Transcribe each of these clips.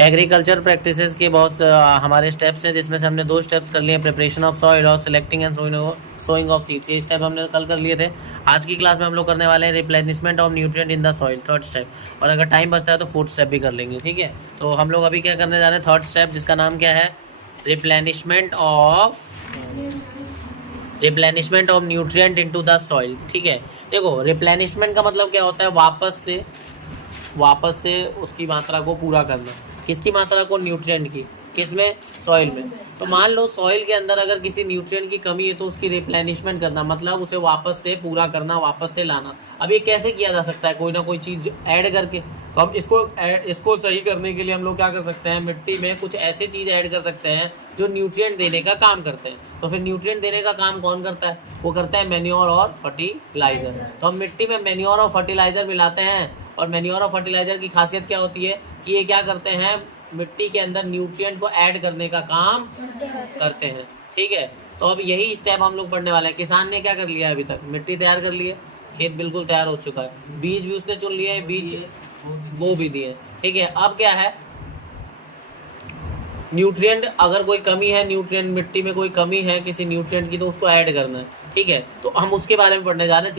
Agriculture practices के बहुत हमारे स्टेप्स हैं, जिसमें से हमने 2 स्टेप्स कर लिए हैं, प्रिपरेशन ऑफ सॉइल और selecting and sowing of seeds. ये स्टेप हमने कल कर लिए थे। आज की क्लास में हम लोग करने वाले हैं replenishment of nutrient in the soil, 3rd step, और अगर टाइम बचता है तो 4th स्टेप भी कर लेंगे। ठीक है, तो हम लोग अभी क्या करने जा रहे हैं, 3rd स्टेप, जिसका नाम क्या है, replenishment of nutrient into the soil. ठीक है, देखो रिप्लेनिशमेंट का मतलब क्या होता है, वापस से उसकी मात्रा को पूरा करना। किसकी मात्रा को, न्यूट्रिएंट की। किसमें, सॉइल में। तो मान लो सॉइल के अंदर अगर किसी न्यूट्रिएंट की कमी है तो उसकी रिप्लेनिशमेंट करना, मतलब उसे वापस से पूरा करना, वापस से लाना। अब ये कैसे किया जा सकता है, कोई ना कोई चीज़ ऐड करके। तो हम इसको सही करने के लिए हम लोग क्या कर सकते हैं, मिट्टी में कुछ ऐसे चीज़ ऐड कर सकते हैं जो न्यूट्रिएंट देने का काम करते हैं। तो फिर न्यूट्रिएंट देने का काम कौन करता है, वो करता है मैन्योर और फर्टिलाइजर। तो हम मिट्टी में मैन्योर और फर्टिलाइजर मिलाते हैं, और मैन्योर और फर्टिलाइजर की खासियत क्या होती है कि ये क्या करते हैं, मिट्टी के अंदर न्यूट्रिएंट को ऐड करने का काम करते हैं। ठीक है, तो अब यही स्टेप हम लोग पढ़ने वाले हैं। किसान ने क्या कर लिया, अभी तक मिट्टी तैयार कर ली है, खेत बिल्कुल तैयार हो चुका है, बीज भी उसने चुन लिए, बीज बो भी दिए। ठीक है, अब क्या है, न्यूट्रिएंट अगर कोई कमी है, न्यूट्रिएंट मिट्टी में कोई कमी है किसी न्यूट्रिएंट की, तो उसको ऐड करना है। ठीक है, तो हम उसके बारे में पढ़ने जा रहे हैं।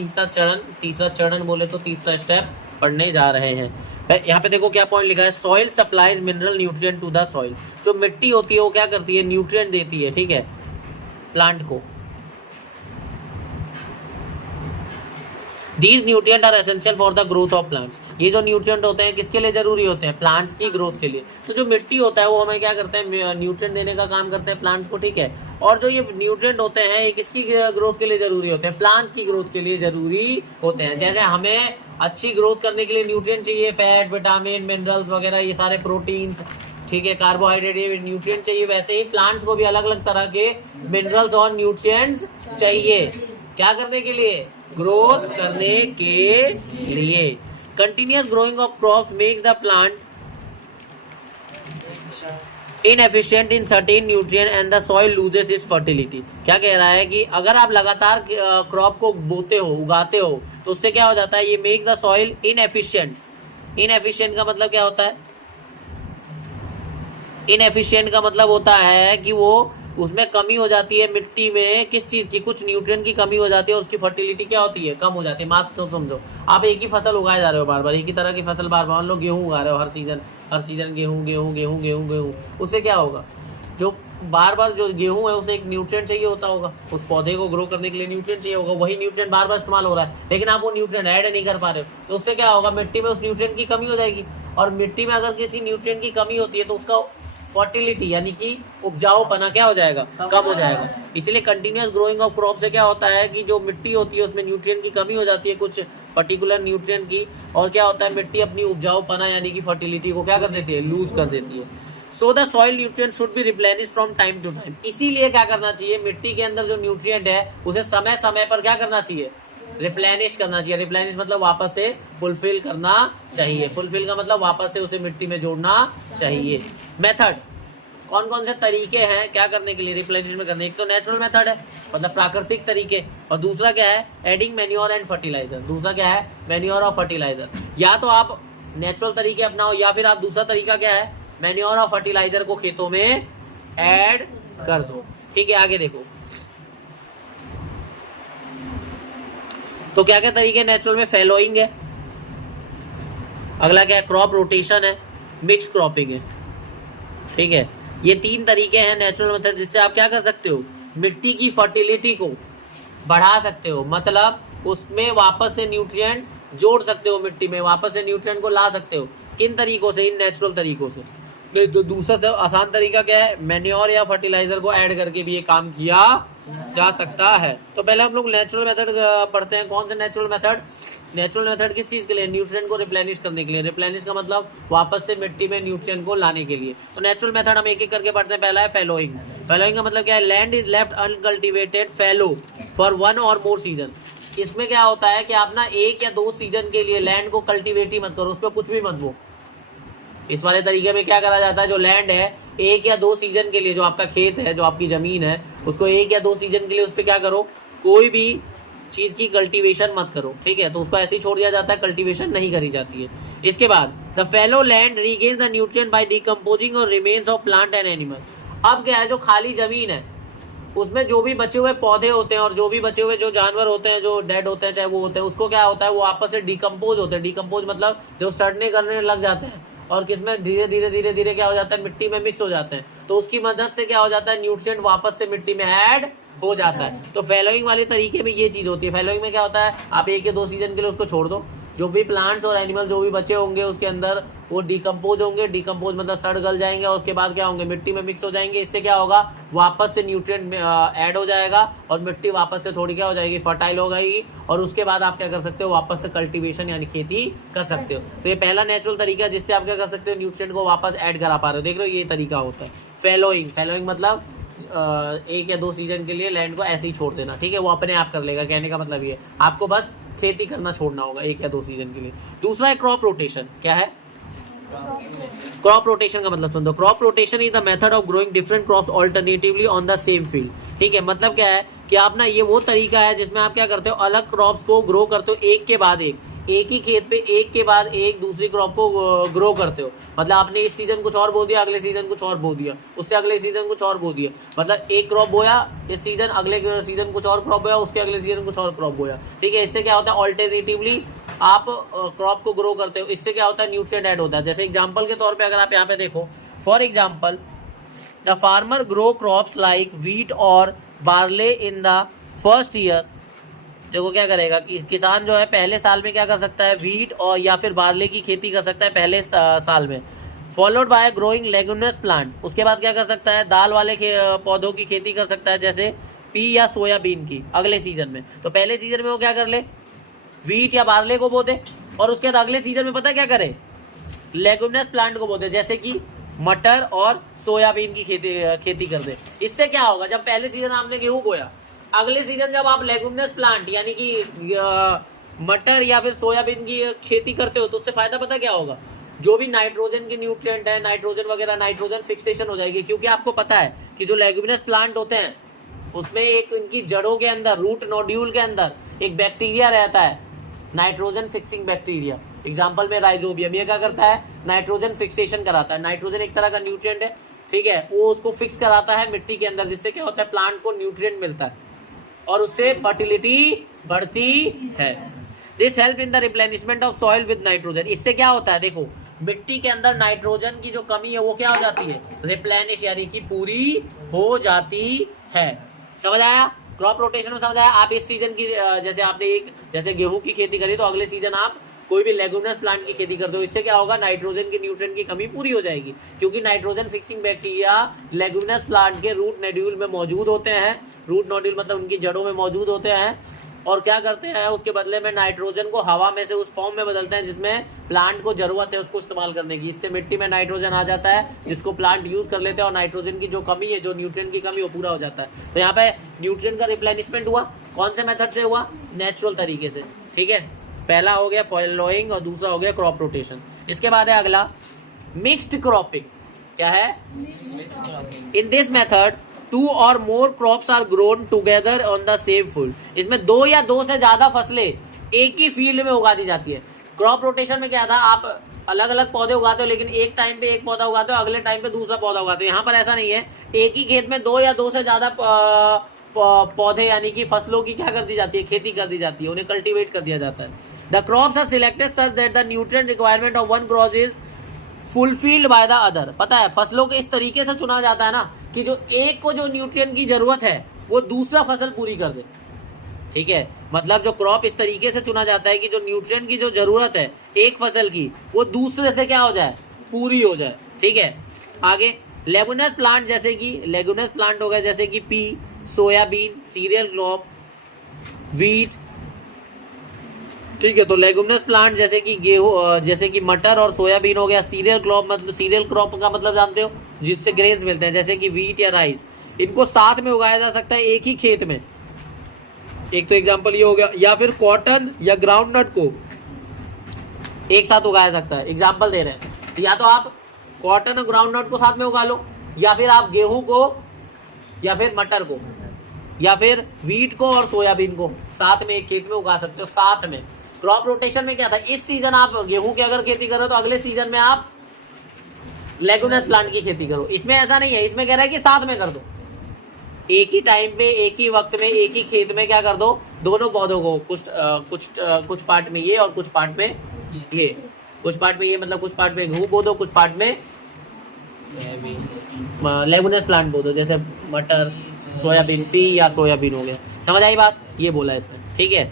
तीसरा चरण बोले तो तीसरा स्टेप पढ़ने जा रहे हैं। यहाँ पे देखो क्या पॉइंट लिखा है, soil supplies mineral nutrient to the soil. जो मिट्टी होती है वो क्या करती है, न्यूट्रिएंट देती है। ठीक है, प्लांट को। These nutrients are essential for the growth of plants। ये जो न्यूट्रिएंट होते हैं किसके लिए जरूरी होते हैं, प्लांट्स की ग्रोथ के लिए। तो जो मिट्टी होता है वो हमें क्या करते हैं, न्यूट्रिएंट देने का काम करते हैं प्लांट्स को। ठीक है, और जो ये न्यूट्रिएंट होते हैं ये किसकी ग्रोथ के लिए जरूरी होते हैं, प्लांट की ग्रोथ के लिए जरूरी होते हैं। जैसे हमें अच्छी ग्रोथ करने के लिए न्यूट्रिएंट चाहिए, फैट, विटामिन, मिनरल्स वगैरह, ये सारे प्रोटीन्स, ठीक है, कार्बोहाइड्रेट, ये न्यूट्रिएंट चाहिए। वैसे ही प्लांट्स को भी अलग अलग तरह के मिनरल्स और न्यूट्रिएंट्स चाहिए। क्या करने के लिए, ग्रोथ करने के लिए। Continuous growing of crops makes the plant inefficient in certain nutrient and the soil loses it's fertility. क्या कह रहा है कि अगर आप लगातार क्रॉप को बोते हो, उगाते हो, तो उससे क्या हो जाता है, ये make the soil inefficient. Inefficient का मतलब क्या होता है, इनएफिशिएंट का मतलब होता है कि वो उसमें कमी हो जाती है मिट्टी में, किस चीज़ की, कुछ न्यूट्रिएंट की कमी हो जाती है, उसकी फर्टिलिटी क्या होती है, कम हो जाती है। मात्र तो समझो, आप एक ही फसल उगाए जा रहे हो बार बार, एक ही तरह की फसल बार बार, मान लो गेहूँ उगा रहे हो हर सीजन गेहूँ, उससे क्या होगा, जो बार बार जो गेहूँ है उसे एक न्यूट्रिएंट चाहिए होता होगा, उस पौधे को ग्रो करने के लिए न्यूट्रिएंट चाहिए होगा, वही न्यूट्रिएंट बार बार इस्तेमाल हो रहा है, लेकिन आप वो न्यूट्रिएंट ऐड नहीं कर पा रहे हो, तो उससे क्या होगा, मिट्टी में उस न्यूट्रिएंट की कमी हो जाएगी। और मिट्टी में अगर किसी न्यूट्रिएंट की कमी होती है तो उसका फर्टिलिटी यानी कि उपजाऊपना क्या हो जाएगा, कम हो जाएगा। इसलिए कंटिन्यूअस ग्रोइंग ऑफ क्रॉप से क्या होता है कि जो मिट्टी होती है उसमें न्यूट्रिएंट की कमी हो जाती है, कुछ पर्टिकुलर न्यूट्रिएंट की, और क्या होता है, मिट्टी अपनी उपजाऊपना यानी कि फर्टिलिटी को क्या कर देती है, लूज कर देती है। So the soil nutrient should be replenished from time to time. इसीलिए क्या करना चाहिए, मिट्टी के अंदर जो न्यूट्रिएंट है उसे समय समय पर क्या करना चाहिए, रिप्लेनिश करना चाहिए। रिप्लेनिश मतलब वापस से फुलफिल करना चाहिए। फुलफिल का मतलब वापस से उसे मिट्टी में जोड़ना चाहिए। मेथड, कौन कौन से तरीके हैं क्या करने के लिए, रिप्लेनिशमेंट करने। एक तो नेचुरल मेथड है, मतलब प्राकृतिक तरीके, और दूसरा क्या है, एडिंग मैन्योर एंड फर्टिलाइजर। दूसरा क्या है, मैन्योर और फर्टिलाइजर। या तो आप नेचुरल तरीके अपनाओ, या फिर आप दूसरा तरीका क्या है, मैन्योर और फर्टिलाइजर को खेतों में ऐड कर दो। ठीक है, आगे देखो तो क्या क्या तरीके, नेचुरल में फैलोइंग है, अगला क्या है, क्रॉप रोटेशन है, मिक्स क्रॉपिंग है। ठीक है, ये 3 तरीके हैं नेचुरल मेथड, जिससे आप क्या कर सकते हो, मिट्टी की फर्टिलिटी को बढ़ा सकते हो, मतलब उसमें वापस से न्यूट्रिएंट जोड़ सकते हो, मिट्टी में वापस से न्यूट्रिएंट को ला सकते हो। किन तरीकों से, इन नेचुरल तरीकों से। नहीं तो दूसरा से आसान तरीका क्या है, मैन्योर या फर्टिलाइजर को ऐड करके भी ये काम किया जा सकता है। तो पहले हम लोग नेचुरल मेथड पढ़ते हैं। कौन से नेचुरल मेथड, नेचुरल मेथड किस चीज़ के लिए, न्यूट्रिएंट को रिप्लेनिश करने के लिए। रिप्लेनिश का मतलब वापस से मिट्टी में न्यूट्रिएंट को लाने के लिए। तो नेचुरल मेथड हम एक एक करके पढ़ते हैं। पहला है फैलोइंग। फैलोइंग का मतलब क्या है, land is left uncultivated fallow for 1 or more season. इसमें क्या होता है कि आप ना 1 या 2 सीजन के लिए लैंड को कल्टिवेट ही मत करो, उस पर कुछ भी मत बो। इस वाले तरीके में क्या करा जाता है, जो लैंड है 1 या 2 सीजन के लिए, जो आपका खेत है, जो आपकी ज़मीन है, उसको 1 या 2 सीजन के लिए उस पर क्या करो, कोई भी चीज़ की कल्टीवेशन मत करो, ठीक है, तो उसको ऐसे ही छोड़ दिया जाता है, कल्टीवेशन नहीं करी जाती है। इसके बाद the fallow land regains the nutrient by decomposing और remains of plant and animal. अब क्या है, जो खाली जमीन है उसमें जो भी बचे हुए पौधे होते हैं और जो भी बचे हुए जो जानवर होते हैं जो डेड होते हैं चाहे वो होते हैं, उसको क्या होता है, वो आपस से डिकम्पोज होते हैं। डिकम्पोज मतलब जो सड़ने करने लग जाते हैं और किसमें धीरे धीरे धीरे धीरे क्या हो जाता है, मिट्टी में मिक्स हो जाते हैं। तो उसकी मदद से क्या हो जाता है, न्यूट्रिएंट वापस से मिट्टी में ऐड हो जाता है। तो फेलोइंग वाले तरीके में ये चीज़ होती है। फेलोइंग में क्या होता है, आप 1 या 2 सीजन के लिए उसको छोड़ दो, जो भी प्लांट्स और एनिमल जो भी बचे होंगे उसके अंदर वो डिकम्पोज होंगे। डिकम्पोज मतलब सड़ गल जाएंगे और उसके बाद क्या होंगे, मिट्टी में मिक्स हो जाएंगे। इससे क्या होगा, वापस से न्यूट्रिएंट ऐड हो जाएगा और मिट्टी वापस से थोड़ी क्या हो जाएगी, फर्टाइल हो जाएगी। और उसके बाद आप क्या कर सकते हो, वापस से कल्टीवेशन यानी खेती कर सकते हो। तो ये पहला नेचुरल तरीका है जिससे आप क्या कर सकते हो, न्यूट्रिएंट को वापस ऐड करा पा रहे हो। देख रहे हो, ये तरीका होता है फेलोइंग। फेलोइंग मतलब 1 या 2 सीजन के लिए लैंड को ऐसे ही छोड़ देना, ठीक है, वो अपने आप कर लेगा। कहने का मतलब ये, आपको बस खेती करना छोड़ना होगा 1 या 2 सीजन के लिए। दूसरा है क्रॉप रोटेशन। क्या है क्रॉप रोटेशन का मतलब सुन दो। Crop rotation is the method of growing different crops alternatively on the same field, ठीक है। मतलब क्या है कि आप ना, ये वो तरीका है जिसमें आप क्या करते हो, अलग क्रॉप्स को ग्रो करते हो एक के बाद एक ही खेत पे एक के बाद एक दूसरी क्रॉप को ग्रो करते हो। मतलब आपने इस सीजन कुछ और बो दिया, अगले सीजन कुछ और बो दिया, उससे अगले सीजन कुछ और बो दिया। मतलब एक क्रॉप बोया इस सीजन, अगले सीजन कुछ और क्रॉप बोया, उसके अगले सीजन कुछ और क्रॉप बोया, ठीक है। इससे क्या होता है, ऑल्टरनेटिवली आप क्रॉप को ग्रो करते हो। इससे क्या होता है, न्यूट्रिएंट ऐड होता है। जैसे एग्जाम्पल के तौर पर अगर आप यहाँ पे देखो, for example the farmer grow crops like wheat और barley in the first year. देखो क्या करेगा कि किसान जो है पहले साल में क्या कर सकता है, वीट और या फिर बार्ले की खेती कर सकता है पहले साल में। Followed by growing leguminous plant. उसके बाद क्या कर सकता है, दाल वाले पौधों की खेती कर सकता है, जैसे पी या सोयाबीन की अगले सीजन में। तो पहले सीजन में वो क्या कर ले, वीट या बार्ले को बो दे, और उसके बाद अगले सीजन में पता क्या करे, लेगुमिनस प्लांट को बो दे, जैसे कि मटर और सोयाबीन की खेती कर दे। इससे क्या होगा, जब पहले सीजन आपने गेहूँ बोया, अगले सीजन जब आप लेगुमिनस प्लांट यानी कि मटर या फिर सोयाबीन की खेती करते हो, तो उससे फायदा पता क्या होगा, जो भी नाइट्रोजन के न्यूट्रिएंट है, नाइट्रोजन वगैरह, नाइट्रोजन फिक्सेशन हो जाएगी। क्योंकि आपको पता है कि जो लेगुमिनस प्लांट होते हैं उसमें एक उनकी जड़ों के अंदर, रूट नोड्यूल के अंदर एक बैक्टीरिया रहता है, नाइट्रोजन फिक्सिंग बैक्टीरिया। एग्जाम्पल में राइजोबियम, ये क्या करता है, नाइट्रोजन फिक्सेशन कराता है। नाइट्रोजन एक तरह का न्यूट्रिएंट है, ठीक है, वो उसको फिक्स कराता है मिट्टी के अंदर, जिससे क्या होता है, प्लांट को न्यूट्रिएंट मिलता है और उससे फर्टिलिटी बढ़ती है। This help in the replenishment of soil with nitrogen. इससे क्या होता है, देखो मिट्टी के अंदर नाइट्रोजन की जो कमी है वो क्या हो जाती है, रिप्लेनिश यानी कि पूरी हो जाती है। समझ आया, क्रॉप रोटेशन में समझ आया। आप इस सीजन की जैसे आपने जैसे गेहूं की खेती करी, तो अगले सीजन आप कोई भी लेगुमिनस प्लांट की खेती कर दो। इससे क्या होगा, नाइट्रोजन की न्यूट्रिएंट की कमी पूरी हो जाएगी, क्योंकि nitrogen fixing bacteria leguminous plant के रूट नोड्यूल में मौजूद होते हैं। रूट नोड्यूल मतलब उनकी जड़ों में मौजूद होते हैं, और क्या करते हैं, उसके बदले में नाइट्रोजन को हवा में से उस फॉर्म में बदलते हैं जिसमें प्लांट को जरूरत है उसको इस्तेमाल करने की। इससे मिट्टी में नाइट्रोजन आ जाता है जिसको प्लांट यूज कर लेते हैं, और नाइट्रोजन की जो कमी है, जो न्यूट्रिएंट की कमी, वो पूरा हो जाता है। तो यहाँ पे न्यूट्रिएंट का रिप्लेनिशमेंट हुआ, कौन से मेथड से हुआ, नेचुरल तरीके से, ठीक है। पहला हो गया फॉलोइंग और दूसरा हो गया क्रॉप रोटेशन। इसके बाद है अगला मिक्स्ड क्रॉपिंग। क्या है, in this method 2 or more crops are grown together on the same field. इसमें 2 या 2 से ज्यादा फसलें एक ही फील्ड में उगा दी जाती है। क्रॉप रोटेशन में क्या था, आप अलग अलग पौधे उगाते हो, लेकिन एक टाइम पे एक पौधा उगाते हो, अगले टाइम पे दूसरा पौधा उगाते हो। यहाँ पर ऐसा नहीं है, एक ही खेत में 2 या 2 से ज्यादा पौधे यानी कि फसलों की क्या कर दी जाती है, खेती कर दी जाती है, उन्हें कल्टीवेट कर दिया जाता है। The crops are selected such that the nutrient requirement of one crop is fulfilled by the other. पता है, फसलों के इस तरीके से चुना जाता है ना कि जो एक को जो न्यूट्रिएंट की जरूरत है वो दूसरा फसल पूरी कर दे, ठीक है। मतलब जो क्रॉप इस तरीके से चुना जाता है कि जो न्यूट्रिएंट की जो जरूरत है एक फसल की, वो दूसरे से क्या हो जाए, पूरी हो जाए, ठीक है। आगे लेगुमिनस प्लांट, जैसे कि लेगुमिनस प्लांट हो गया जैसे कि P, soybean, cereal crop, wheat, ठीक है। तो लेगुमिनस प्लांट जैसे कि गेहूं, जैसे कि मटर और सोयाबीन हो गया। सीरियल क्रॉप मतलब, सीरियल क्रॉप का मतलब जानते हो, जिससे ग्रेन्स मिलते हैं, जैसे कि वीट या राइस। इनको साथ में उगाया जा सकता है एक ही खेत में। एक तो एग्जांपल ये हो गया, या फिर कॉटन या ग्राउंडनट को एक साथ उगाया सकता है। एग्जांपल दे रहे हैं, या तो आप कॉटन और ग्राउंडनट को साथ में उगा लो, या फिर आप गेहूं को या फिर मटर को, या फिर वीट को और सोयाबीन को साथ में एक खेत में उगा सकते हो साथ में। क्रॉप रोटेशन में क्या था, इस सीजन आप गेहूं की अगर खेती करो तो अगले सीजन में आप लेगुमिनस प्लांट की खेती करो। इसमें ऐसा नहीं है, इसमें कह रहा है कि साथ में कर दो, एक ही टाइम पे एक ही वक्त में एक ही खेत में क्या कर दो, दोनों पौधों को कुछ पार्ट में ये और कुछ पार्ट में ये, कुछ पार्ट में ये मतलब कुछ पार्ट में गेहूं बो दो, कुछ पार्ट में लेगुमिनस प्लांट बो दो, जैसे मटर, सोयाबीन, पी या सोयाबीन हो गया। समझ आई बात, ये बोला इसमें, ठीक है।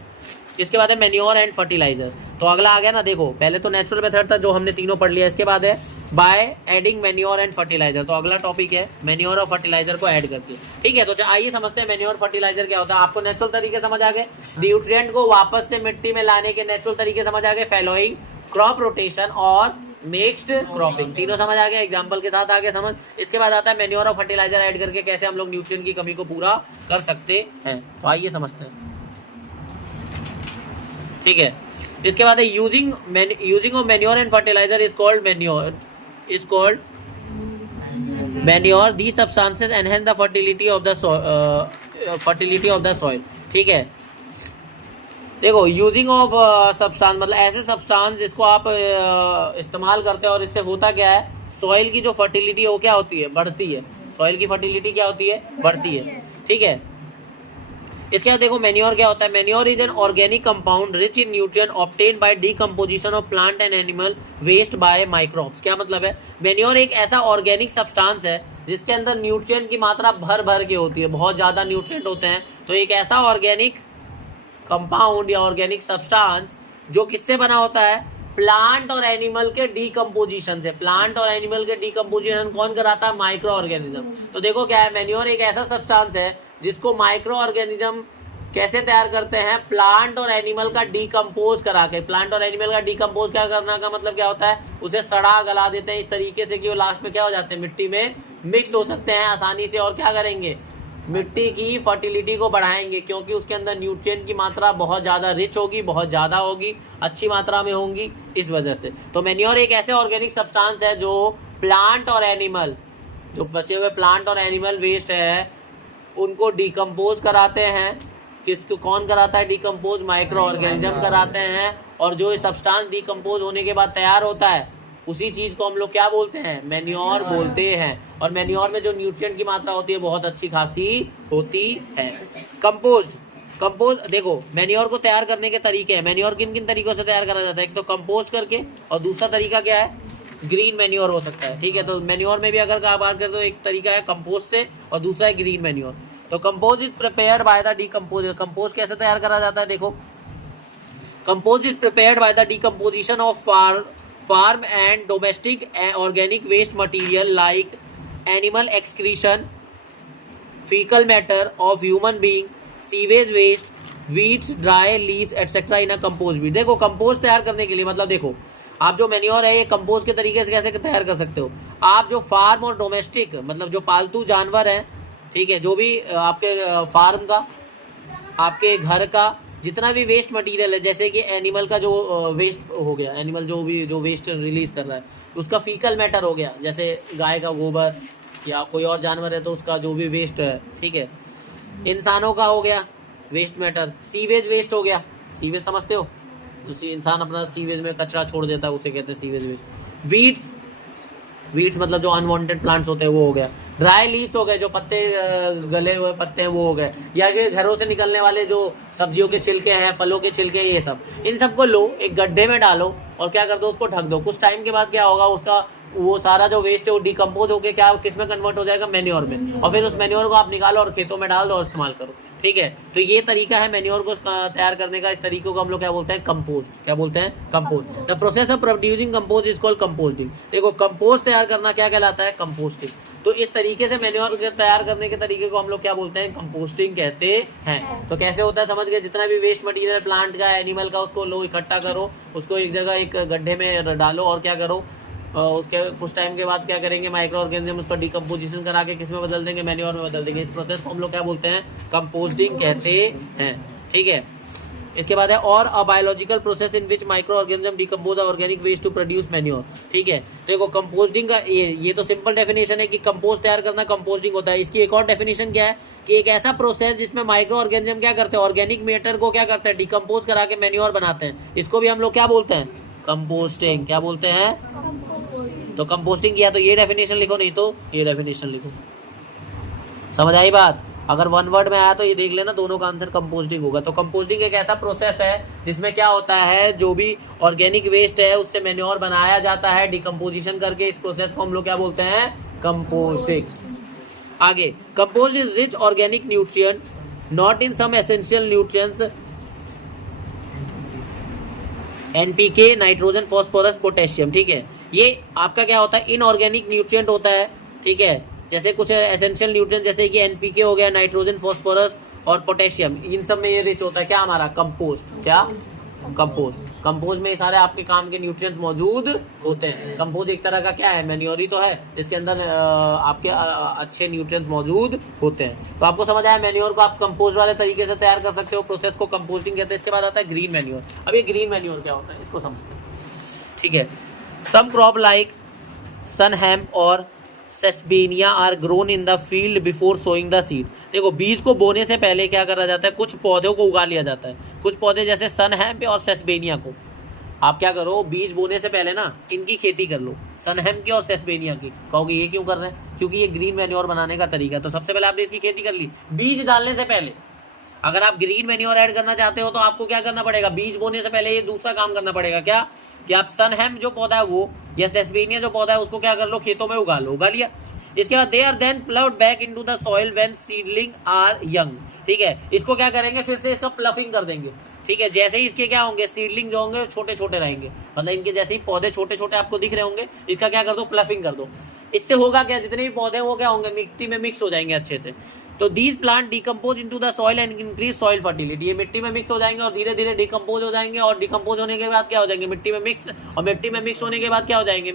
इसके बाद है मैन्योर एंड फर्टिलाइजर। तो अगला आ गया ना, देखो पहले तो नेचुरल मेथड था जो हमने तीनों पढ़ लिया, इसके बाद है by adding manure and fertiliser. तो अगला टॉपिक है मैन्योर और फर्टिलाइजर को ऐड करके, ठीक है। तो आइए समझते हैं मैन्योर फर्टिलाइजर क्या होता है। आपको नेचुरल तरीके समझ आ गए, न्यूट्रिएंट को वापस से मिट्टी में लाने के नेचुरल तरीके समझ आ गए, फॉलोइंग क्रॉप रोटेशन और मिक्स्ड क्रॉपिंग, तीनों समझ आ गया, एग्जांपल के साथ आगे समझ। इसके बाद आता है मैन्योर और फर्टिलाइजर ऐड करके कैसे हम लोग न्यूट्रिएंट की कमी को पूरा कर सकते हैं। तो आइए समझते हैं, ठीक है। इसके बाद है using of manure and fertiliser is called manure. These substances enhance the fertility of the soil, ठीक है। देखो यूजिंग ऑफ सब्सटेंस मतलब ऐसे सब्सटेंस जिसको आप इस्तेमाल करते हैं और इससे होता क्या है, सॉइल की जो फर्टिलिटी है वो क्या होती है, बढ़ती है। सॉइल की फर्टिलिटी क्या होती है, बढ़ती है, ठीक है। इसके बाद देखो मैन्योर क्या होता है। Manure is an organic compound rich in nutrient obtained by decomposition of plant and animal waste by microbes. क्या मतलब है, मैन्योर एक ऐसा ऑर्गेनिक सब्सटेंस है जिसके अंदर न्यूट्रिएंट की मात्रा भर भर के होती है, बहुत ज़्यादा न्यूट्रिएंट होते हैं। तो एक ऐसा ऑर्गेनिक कंपाउंड या ऑर्गेनिक सब्सटेंस जो किससे बना होता है, प्लांट और एनिमल के डीकंपोजिशन से। प्लांट और एनिमल के डीकंपोजिशन कौन कराता है, माइक्रो ऑर्गेनिज्म। तो देखो क्या है, मैन्योर एक ऐसा सब्सटेंस है जिसको माइक्रो ऑर्गेनिज्म कैसे तैयार करते हैं, प्लांट और एनिमल का डीकंपोज करा के। प्लांट और एनिमल का डीकंपोज क्या करना का मतलब क्या होता है, उसे सड़ा गला देते हैं इस तरीके से कि वो लास्ट में क्या हो जाते हैं, मिट्टी में मिक्स हो सकते हैं आसानी से, और क्या करेंगे, मिट्टी की फर्टिलिटी को बढ़ाएंगे, क्योंकि उसके अंदर न्यूट्रिएंट की मात्रा बहुत ज़्यादा रिच होगी, बहुत ज़्यादा होगी, अच्छी मात्रा में होंगी, इस वजह से। तो मैन्योर एक ऐसे ऑर्गेनिक सब्सटेंस है जो प्लांट और एनिमल, जो बचे हुए प्लांट और एनिमल वेस्ट है उनको डीकम्पोज कराते हैं। किसको, कौन कराता है डीकम्पोज, माइक्रो ऑर्गेनिज्म कराते हैं। और जो सब्सटेंस डीकम्पोज होने के बाद तैयार होता है उसी चीज़ को हम लोग क्या बोलते हैं, मैन्योर बोलते हैं। और मैन्योर में जो न्यूट्रिएंट की मात्रा होती है बहुत अच्छी खासी होती है। कंपोस्ट देखो मैन्योर को तैयार करने के तरीके हैं। मैन्योर किन किन तरीकों से तैयार करा जाता है, एक तो कंपोस्ट करके, और दूसरा तरीका क्या है, ग्रीन मैन्योर हो सकता है, ठीक है। तो मैन्योर में भी अगर बात करें तो एक तरीका है कंपोस्ट से और दूसरा है ग्रीन मैन्योर। तो compost is prepared by the decomposer. Compost कैसे तैयार करा जाता है, देखो compost is prepared by the decomposition of farm and domestic organic waste material like animal excretion, faecal matter of human beings, sewage waste, weeds, dry leaves etcetera in a compost pit. देखो compost तैयार करने के लिए मतलब देखो आप जो manure है ये कंपोस्ट के तरीके से कैसे तैयार कर सकते हो। आप जो फार्म और डोमेस्टिक मतलब जो पालतू जानवर हैं, ठीक है, जो भी आपके फार्म का, आपके घर का जितना भी वेस्ट मटेरियल है, जैसे कि एनिमल का जो वेस्ट हो गया, एनिमल जो वेस्ट रिलीज कर रहा है उसका फीकल मैटर हो गया, जैसे गाय का गोबर या कोई और जानवर है तो उसका जो भी वेस्ट है, ठीक है। इंसानों का हो गया वेस्ट मैटर, सीवेज वेस्ट हो गया, सीवेज समझते हो, तो इंसान अपना सीवेज में कचरा छोड़ देता है उसे कहते हैं सीवेज वेस्ट। वीड्स मतलब जो अनवांटेड प्लांट्स होते हैं वो हो गया। ड्राई लीव्स हो गए, जो पत्ते गले हुए पत्ते हैं वो हो गए, या कि घरों से निकलने वाले जो सब्जियों के छिलके हैं, फलों के छिलके, ये सब, इन सबको लो एक गड्ढे में डालो और क्या कर दो, उसको ढक दो। कुछ टाइम के बाद क्या होगा, उसका वो सारा जो वेस्ट है वो डिकम्पोज होकर क्या किस में कन्वर्ट हो जाएगा, मैन्योर में। और फिर उस मैन्योर को आप निकालो और खेतों में डाल दो और इस्तेमाल करो, ठीक है। तो ये तरीका है मैन्योर को तैयार करने का। इस तरीके को हम लोग क्या बोलते हैं, कंपोस्ट। क्या बोलते हैं, compost. The process of producing compost is called composting. देखो कंपोस्ट तैयार करना क्या कहलाता है, कंपोस्टिंग। तो इस तरीके से मैन्योर तैयार करने के तरीके को हम लोग क्या बोलते हैं, कंपोस्टिंग कहते हैं। तो कैसे होता है समझ गए, जितना भी वेस्ट मटेरियल प्लांट का, एनिमल का, उसको लो इकट्ठा करो, उसको एक जगह एक गड्ढे में डालो और क्या करो, उसके कुछ टाइम के बाद क्या करेंगे, माइक्रो ऑर्गेनिज्म उसका डिकम्पोजिशन करा के किस में बदल देंगे, मैन्योर में बदल देंगे। इस प्रोसेस को हम लोग क्या बोलते हैं, कंपोस्टिंग कहते हैं, ठीक है। इसके बाद है और a biological process in which microorganism decompose organic waste to produce manure. ठीक है, देखो कंपोस्टिंग का ये तो सिंपल डेफिनेशन है कि कंपोस्ट तैयार करना कंपोस्टिंग होता है। इसकी एक और डेफिनेशन क्या है कि एक ऐसा प्रोसेस जिसमें माइक्रो ऑर्गेनिज्म क्या करते हैं, ऑर्गेनिक मैटर को क्या करते हैं, डिकम्पोज करा के मैन्योर बनाते हैं। इसको भी हम लोग क्या बोलते हैं, कंपोस्टिंग। क्या बोलते हैं, तो कंपोस्टिंग किया तो ये डेफिनेशन लिखो, नहीं तो ये डेफिनेशन लिखो। समझ आई बात? अगर वन वर्ड में आया तो ये देख लेना, दोनों का आंसर कंपोस्टिंग होगा। तो कंपोस्टिंग एक ऐसा प्रोसेस है जिसमें क्या होता है, जो भी ऑर्गेनिक वेस्ट है उससे मैन्योर बनाया जाता है डिकम्पोजिशन करके। इस प्रोसेस को हम लोग क्या बोलते हैं, कंपोस्टिंग। आगे, compost is rich organic nutrient not in some essential nutrients NPK, nitrogen, phosphorus, potassium. ठीक है, ये आपका क्या होता है, इनऑर्गेनिक न्यूट्रिएंट होता है। ठीक है, जैसे कुछ एसेंशियल न्यूट्रिएंट जैसे कि एनपीके हो गया, नाइट्रोजन, फॉस्फोरस और पोटेशियम, इन सब में ये रिच होता है क्या हमारा, कंपोस्ट। क्या, कंपोस्ट। कंपोस्ट में सारे आपके काम के न्यूट्रिएंट्स मौजूद होते हैं। कंपोस्ट एक तरह का क्या है, मैन्योर ही तो है, इसके अंदर आपके अच्छे न्यूट्रिएंट्स मौजूद होते हैं। तो आपको समझ आया, मैन्योर को आप कंपोस्ट वाले तरीके से तैयार कर सकते हो, प्रोसेस को कंपोस्टिंग कहते हैं। इसके बाद आता है ग्रीन मैन्योर। अब ये ग्रीन मैन्योर क्या होता है, इसको समझते हैं। ठीक है, some crop like sun hemp और sesbania are grown in the field before sowing the seed. देखो, बीज को बोने से पहले क्या करा जाता है, कुछ पौधों को उगा लिया जाता है। कुछ पौधे जैसे सन हेम्प और सेस्बेनिया को आप क्या करो, बीज बोने से पहले ना इनकी खेती कर लो, सन हेम्प की और सेस्बेनिया की। कहोगे ये क्यों कर रहे हैं, क्योंकि ये ग्रीन मैन्योर बनाने का तरीका है। तो सबसे पहले आपने इसकी खेती कर ली बीज डालने से पहले। अगर आप ग्रीन मैन्योर ऐड करना चाहते हो तो आपको क्या करना पड़ेगा, बीज बोने से पहले ये दूसरा काम करना पड़ेगा। क्या, कि आप सन हेम्प जो पौधा है वो, या सेस्बेनिया जो पौधा है उसको क्या कर लो, खेतों में उगा लो, उगा लिया। इसके बाद they are then ploughed back into the soil when seedling are young. ठीक है, इसको क्या करेंगे, फिर से इसका प्लफिंग कर देंगे। ठीक है, जैसे ही इसके क्या होंगे, सीडलिंग जो होंगे छोटे छोटे रहेंगे, मतलब इनके जैसे ही पौधे छोटे छोटे आपको दिख रहे होंगे, इसका क्या कर दो, प्लफिंग कर दो। इससे होगा क्या, जितने भी पौधे वो क्या होंगे, मिट्टी में मिक्स हो जाएंगे अच्छे से। तो these plant decompose into the soil and increase soil fertility. ये मिट्टी में मिक्स हो जाएंगे और धीरे धीरे डिकम्पोज हो जाएंगे, और डिकम्पोज होने के बाद क्या हो जाएंगे, मिट्टी में मिक्स, और मिट्टी में मिक्स होने के बाद क्या हो जाएंगे,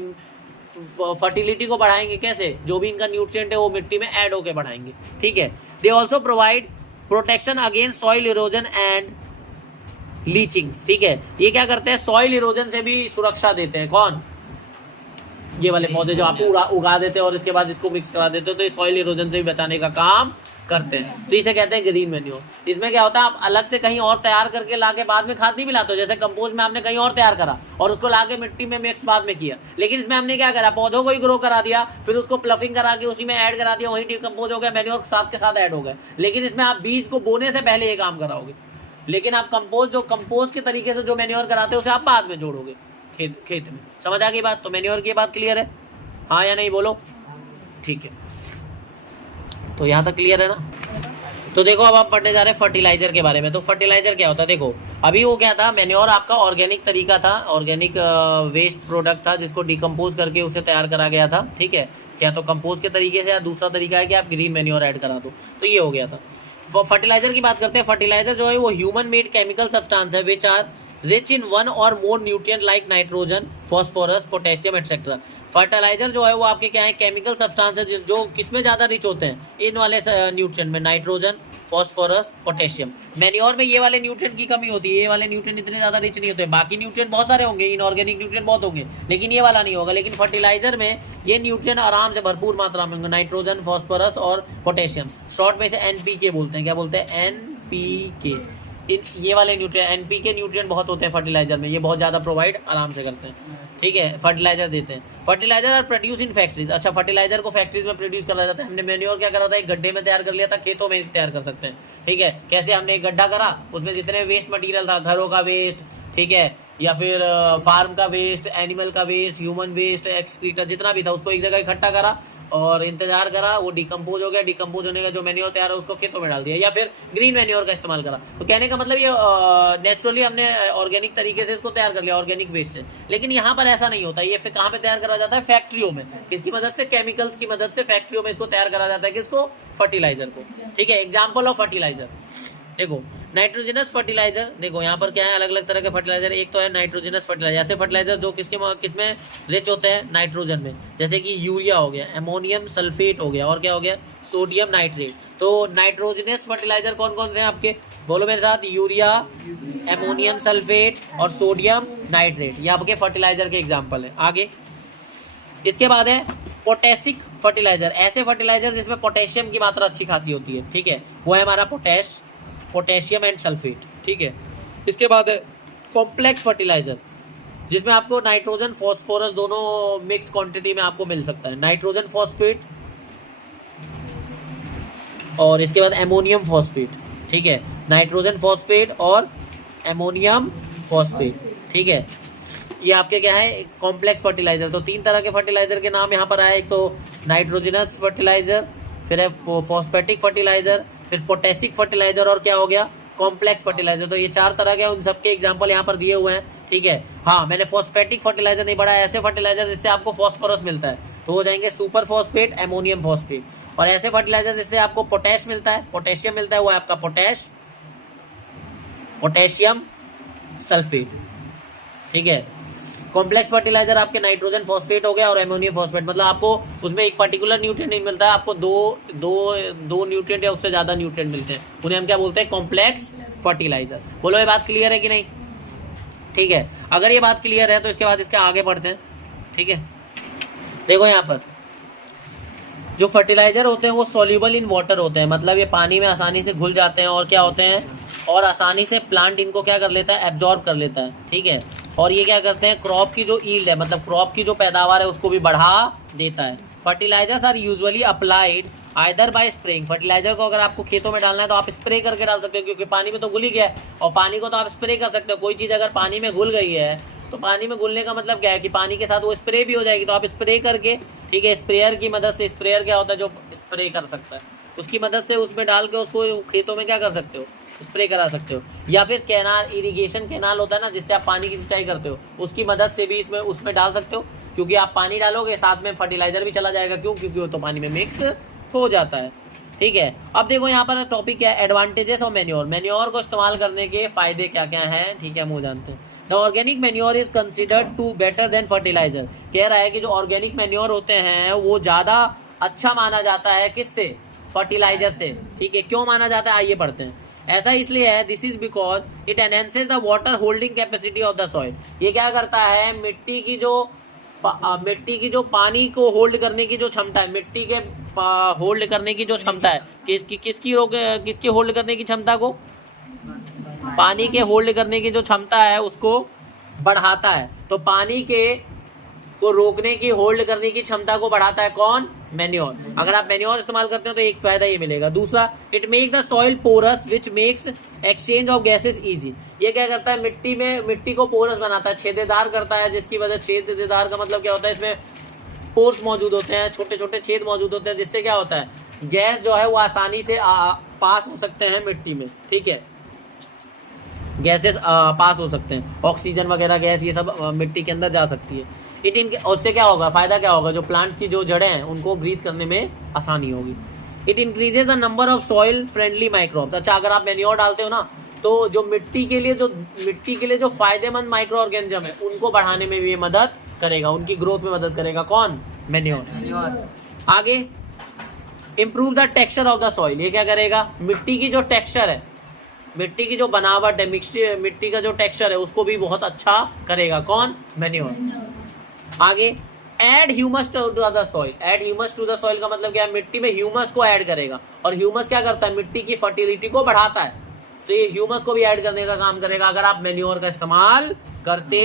फर्टिलिटी को बढ़ाएंगे। कैसे, जो भी इनका न्यूट्रिएंट है वो मिट्टी में ऐड होकर बढ़ाएंगे। ठीक है, they also provide protection against soil erosion and leachings. ठीक है, ये क्या करते हैं, सॉइल इरोजन से भी सुरक्षा देते हैं। कौन, ये वाले पौधे जो आप उगा देते हैं और इसके बाद इसको मिक्स करा देते हो, तो ये सॉइल इरोजन से भी बचाने का काम करते हैं। तो इसे कहते हैं ग्रीन मैन्योर। इसमें क्या होता है, आप अलग से कहीं और तैयार करके लाके बाद में खाद नहीं मिलाते हो। जैसे कंपोस्ट में आपने कहीं और तैयार करा और उसको लाके मिट्टी में मिक्स बाद में किया, लेकिन इसमें हमने क्या करा, पौधों को ही ग्रो करा दिया, फिर उसको प्लफिंग करा के उसी में ऐड करा दिया, वही डिकम्पोज हो गया, मैन्योर साथ के साथ ऐड हो गया। लेकिन इसमें आप बीज को बोने से पहले ये काम कराओगे, लेकिन आप कंपोस्ट के तरीके से जो मैन्योर कराते हो उसे आप बाद में जोड़ोगे खेत में। समझ आ गई बात? तो मैन्योर की बात क्लियर है, हाँ या नहीं बोलो? ठीक है, तो यहाँ तक क्लियर है ना? तो देखो, अब आप पढ़ने जा रहे हैं फर्टिलाइजर के बारे में। तो फर्टिलाइजर क्या होता है, देखो अभी वो क्या था, मैन्योर आपका ऑर्गेनिक तरीका था, ऑर्गेनिक वेस्ट प्रोडक्ट था जिसको डिकम्पोज करके उसे तैयार करा गया था। ठीक है, या तो कंपोज के तरीके से, या दूसरा तरीका है कि आप ग्रीन मैन्योर ऐड करा दो, तो ये हो गया था। फर्टिलाइजर की बात करते हैं। फर्टिलाइजर जो है वो ह्यूमन मेड केमिकल सब्सटेंस है which are rich in one और more nutrient like nitrogen, phosphorus, potassium etcetera. Fertiliser जो है वो आपके क्या है, केमिकल सब्सटेंस है जो किसमें ज़्यादा रिच होते हैं, इन वाले न्यूट्रिएंट में, नाइट्रोजन, फॉस्फोरस, पोटेशियम। मैन्योर में ये वाले न्यूट्रिएंट की कमी होती है, ये वाले न्यूट्रिएंट इतने ज़्यादा रिच नहीं होते। बाकी न्यूट्रिएंट बहुत सारे होंगे, इनऑर्गेनिक न्यूट्रिएंट बहुत होंगे, लेकिन ये वाला नहीं होगा। लेकिन फर्टिलाइजर में ये न्यूट्रिएंट आराम से भरपूर मात्रा में होंगे, नाइट्रोजन, फॉस्फोरस और पोटेशियम। शॉर्ट में से एनपीके बोलते हैं। क्या बोलते हैं? एनपीके। ये वाले न्यूट्रिएंट, एनपीके न्यूट्रिएंट बहुत होते हैं फर्टिलाइजर में, ये बहुत ज़्यादा प्रोवाइड आराम से करते हैं। ठीक है, फर्टिलाइजर देते हैं। Fertiliser are produce in factories. अच्छा, फर्टिलाइजर को फैक्ट्रीज में प्रोड्यूस करा जाता है। हमने मैन्योर क्या करा था, एक गड्ढे में तैयार कर लिया था, खेतों में तैयार कर सकते हैं। ठीक है, कैसे, हमने एक गड्ढा करा, उसमें जितने वेस्ट मटीरियल था, घरों का वेस्ट, ठीक है, या फिर फार्म का वेस्ट, एनिमल का वेस्ट, ह्यूमन वेस्ट, एक्सक्रीटर, जितना भी था उसको एक जगह इकट्ठा करा और इंतजार करा, वो डिकम्पोज हो गया। डिकम्पोज होने का जो मैन्योर तैयार है उसको खेतों में डाल दिया, या फिर ग्रीन मैन्योर का इस्तेमाल करा। तो कहने का मतलब ये नेचुरली हमने ऑर्गेनिक तरीके से इसको तैयार कर लिया, ऑर्गेनिक वेस्ट से। लेकिन यहाँ पर ऐसा नहीं होता, ये फिर कहाँ पे तैयार करा जाता है, फैक्ट्रियों में। किसकी मदद से? केमिकल्स की मदद से फैक्ट्रियों में इसको तैयार करा जाता है। किसको? फर्टिलाइजर को। ठीक है, एग्जाम्पल ऑफ फर्टिलाइजर देखो, नाइट्रोजनस फर्टिलाइजर। देखो यहाँ पर क्या है, अलग अलग तरह के फर्टिलाइजर। एक तो है नाइट्रोजनस फर्टिलाइजर, ऐसे फर्टिलाइजर जो किसमें रिच होते हैं, नाइट्रोजन में, जैसे कि यूरिया हो गया, अमोनियम सल्फेट हो गया, और क्या हो गया, सोडियम नाइट्रेट। तो नाइट्रोजनस फर्टिलाइजर कौन कौन से हैं आपके? बोलो मेरे साथ, यूरिया, एमोनियम सल्फेट और सोडियम नाइट्रेट, ये आपके फर्टिलाइजर के एग्जाम्पल है। आगे इसके बाद है पोटेशिक फर्टिलाइजर, ऐसे फर्टिलाइजर जिसमें पोटेशियम की मात्रा अच्छी खासी होती है, ठीक है, वो है हमारा पोटेशियम एंड सल्फेट, ठीक है। इसके बाद है कॉम्प्लेक्स फर्टिलाइजर, जिसमें आपको नाइट्रोजन फॉस्फोरस दोनों मिक्स क्वांटिटी में आपको मिल सकता है, नाइट्रोजन फॉस्फेट और इसके बाद एमोनियम फॉस्फेट, ठीक है, नाइट्रोजन फॉस्फेट और एमोनियम फॉस्फेट, ठीक है। ये आपके क्या है, कॉम्प्लेक्स फर्टिलाइजर। तो 3 तरह के फर्टिलाइजर के नाम यहाँ पर आए, एक तो नाइट्रोजनस फर्टिलाइजर, फिर है फॉस्फेटिक फर्टिलाइजर, फिर पोटेशिक फर्टिलाइजर और क्या हो गया, कॉम्प्लेक्स फर्टिलाइजर। तो ये 4 तरह के, उन सबके एग्जाम्पल यहाँ पर दिए हुए हैं, ठीक है। हाँ, मैंने फॉस्फेटिक फर्टिलाइजर नहीं पढ़ा है, ऐसे फर्टिलाइजर जिससे आपको फॉस्फोरस मिलता है तो हो जाएंगे सुपर फॉस्फेट, एमोनियम फॉस्फेट, और ऐसे फर्टिलाइजर जिससे आपको पोटेश मिलता है, पोटेशियम मिलता है, वो है आपका पोटेशियम सल्फेट, ठीक है। कॉम्प्लेक्स फर्टिलाइजर आपके नाइट्रोजन फॉस्फेट हो गया और एमोनियम फॉस्फेट, मतलब आपको उसमें एक पर्टिकुलर न्यूट्रिएंट नहीं मिलता है, आपको दो न्यूट्रिएंट या उससे ज़्यादा न्यूट्रिएंट मिलते हैं, उन्हें हम क्या बोलते हैं, कॉम्प्लेक्स फर्टिलाइजर। बोलो ये बात क्लियर है कि नहीं, ठीक है। अगर ये बात क्लियर है तो इसके बाद इसके आगे बढ़ते हैं, ठीक है। देखो यहाँ पर जो फर्टिलाइजर होते हैं वो सॉल्युबल इन वाटर होते हैं, मतलब ये पानी में आसानी से घुल जाते हैं और क्या होते हैं, और आसानी से प्लांट इनको क्या कर लेता है, एब्जॉर्ब कर लेता है, ठीक है। और ये क्या करते हैं, क्रॉप की जो ईल्ड है, मतलब क्रॉप की जो पैदावार है उसको भी बढ़ा देता है। Fertilisers are usually applied either by spraying, fertiliser को अगर आपको खेतों में डालना है तो आप स्प्रे करके डाल सकते हो, क्योंकि पानी में तो घुल ही गया है, और पानी को तो आप स्प्रे कर सकते हो। कोई चीज़ अगर पानी में घुल गई है तो पानी में घुलने का मतलब क्या है कि पानी के साथ वो स्प्रे भी हो जाएगी, तो आप स्प्रे करके, ठीक है, स्प्रेयर की मदद से, स्प्रेयर क्या होता है जो स्प्रे कर सकता है, उसकी मदद से उसमें डाल के उसको खेतों में क्या कर सकते हो, स्प्रे करा सकते हो। या फिर कैनाल, इरिगेशन कैनाल होता है ना, जिससे आप पानी की सिंचाई करते हो, उसकी मदद से भी उसमें डाल सकते हो, क्योंकि आप पानी डालोगे साथ में फर्टिलाइजर भी चला जाएगा, क्यों, क्योंकि वो तो पानी में मिक्स हो जाता है, ठीक है। अब देखो यहाँ पर टॉपिक क्या है, एडवांटेजेस ऑफ मैन्योर, मैन्योर को इस्तेमाल करने के फायदे क्या क्या हैं, ठीक है, हम वो जानते हैं। The organic manure is considered to better than fertiliser, कह रहा है कि जो ऑर्गेनिक मैन्योर होते हैं वो ज़्यादा अच्छा माना जाता है, किससे, फर्टिलाइजर से, ठीक है। क्यों माना जाता है, आइए पढ़ते हैं। ऐसा इसलिए है, this is because it enhances the water holding capacity of the soil, ये क्या करता है, मिट्टी की जो पानी को होल्ड करने की जो क्षमता है, मिट्टी के होल्ड करने की जो क्षमता है, किसकी होल्ड करने की क्षमता को, पानी के होल्ड करने की जो क्षमता है उसको बढ़ाता है। तो पानी के को रोकने की, होल्ड करने की क्षमता को बढ़ाता है कौन, मैन्योर। अगर आप मैन्योर इस्तेमाल करते हो तो एक फायदा ये मिलेगा। दूसरा, it make the soil porous which makes exchange of gases easy, ये क्या करता है, मिट्टी को पोरस बनाता है, छेदेदार करता है, जिसकी वजह, छेदेदार का मतलब क्या होता है, इसमें पोर्स मौजूद होते हैं, छोटे छोटे छेद मौजूद होते हैं, जिससे क्या होता है, गैस जो है वो आसानी से पास हो सकते हैं मिट्टी में, ठीक है, गैसेस पास हो सकते हैं, ऑक्सीजन वगैरह गैस ये सब मिट्टी के अंदर जा सकती है। उससे क्या होगा, फायदा क्या होगा, जो प्लांट्स की जो जड़ें हैं उनको ब्रीथ करने में आसानी होगी। It increases the number of soil friendly microbes, अच्छा अगर आप मैन्योर डालते हो ना तो जो मिट्टी के लिए जो फायदेमंद माइक्रो ऑर्गेनिज्म है उनको बढ़ाने में भी ये मदद करेगा, उनकी ग्रोथ में मदद करेगा, कौन, मैन्योर। आगे, improve the texture of the soil, ये क्या करेगा, मिट्टी की जो टेक्सचर है, मिट्टी की जो बनावट है, मिट्टी का जो टेक्सचर है उसको भी बहुत अच्छा करेगा, कौन, मैन्योर। आगे, add humus to the soil, add humus to the soil का मतलब क्या है, मिट्टी में ह्यूमस को ऐड करेगा, और ह्यूमस क्या करता है, मिट्टी की फर्टिलिटी को बढ़ाता है, तो ये ह्यूमस को भी ऐड करने का काम करेगा अगर आप मैन्योर का इस्तेमाल करते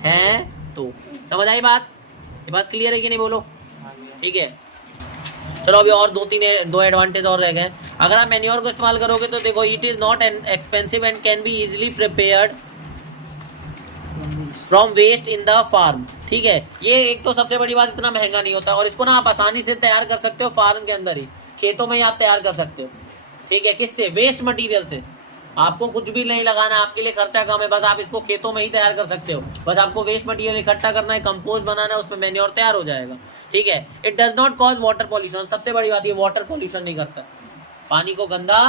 हैं तो। समझ आई बात, ये बात क्लियर है कि नहीं, बोलो, ठीक है। चलो अभी और दो एडवांटेज और रह गए। अगर आप मैन्योर को इस्तेमाल करोगे तो देखो, it is not an expensive and can be easily prepared from waste in the farm, ठीक है। ये एक तो सबसे बड़ी बात, इतना महंगा नहीं होता, और इसको ना आप आसानी से तैयार कर सकते हो फार्म के अंदर ही, खेतों में ही आप तैयार कर सकते हो, ठीक है। किससे, वेस्ट मटेरियल से, आपको कुछ भी नहीं लगाना, आपके लिए खर्चा कम है, बस आप इसको खेतों में ही तैयार कर सकते हो, बस आपको वेस्ट मटेरियल इकट्ठा करना है, कंपोस्ट बनाना है, उसमें मैन्योर तैयार हो जाएगा, ठीक है। It does not cause water pollution, सबसे बड़ी बात ये वाटर पॉल्यूशन नहीं करता, पानी को गंदा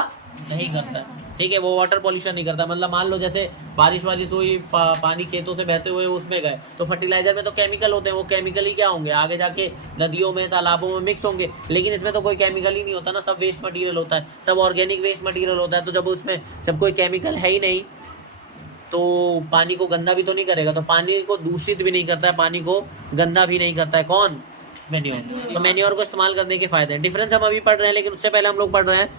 नहीं करता, ठीक है, वो वाटर पॉल्यूशन नहीं करता। मतलब मान लो जैसे बारिश हुई, पानी खेतों से बहते हुए उसमें गए, तो फर्टिलाइजर में तो केमिकल होते हैं, वो केमिकल ही क्या होंगे, आगे जाके नदियों में तालाबों में मिक्स होंगे। लेकिन इसमें तो कोई केमिकल ही नहीं होता ना, सब वेस्ट मटेरियल होता है, सब ऑर्गेनिक वेस्ट मटेरियल होता है। तो जब उसमें जब कोई केमिकल है ही नहीं तो पानी को गंदा भी तो नहीं करेगा, तो पानी को दूषित भी नहीं करता है, पानी को गंदा भी नहीं करता है। कौन? मैन्योर। तो मैन्योर को इस्तेमाल करने के फायदे हैं। डिफरेंस हम अभी पढ़ रहे हैं, लेकिन उससे पहले हम लोग पढ़ रहे हैं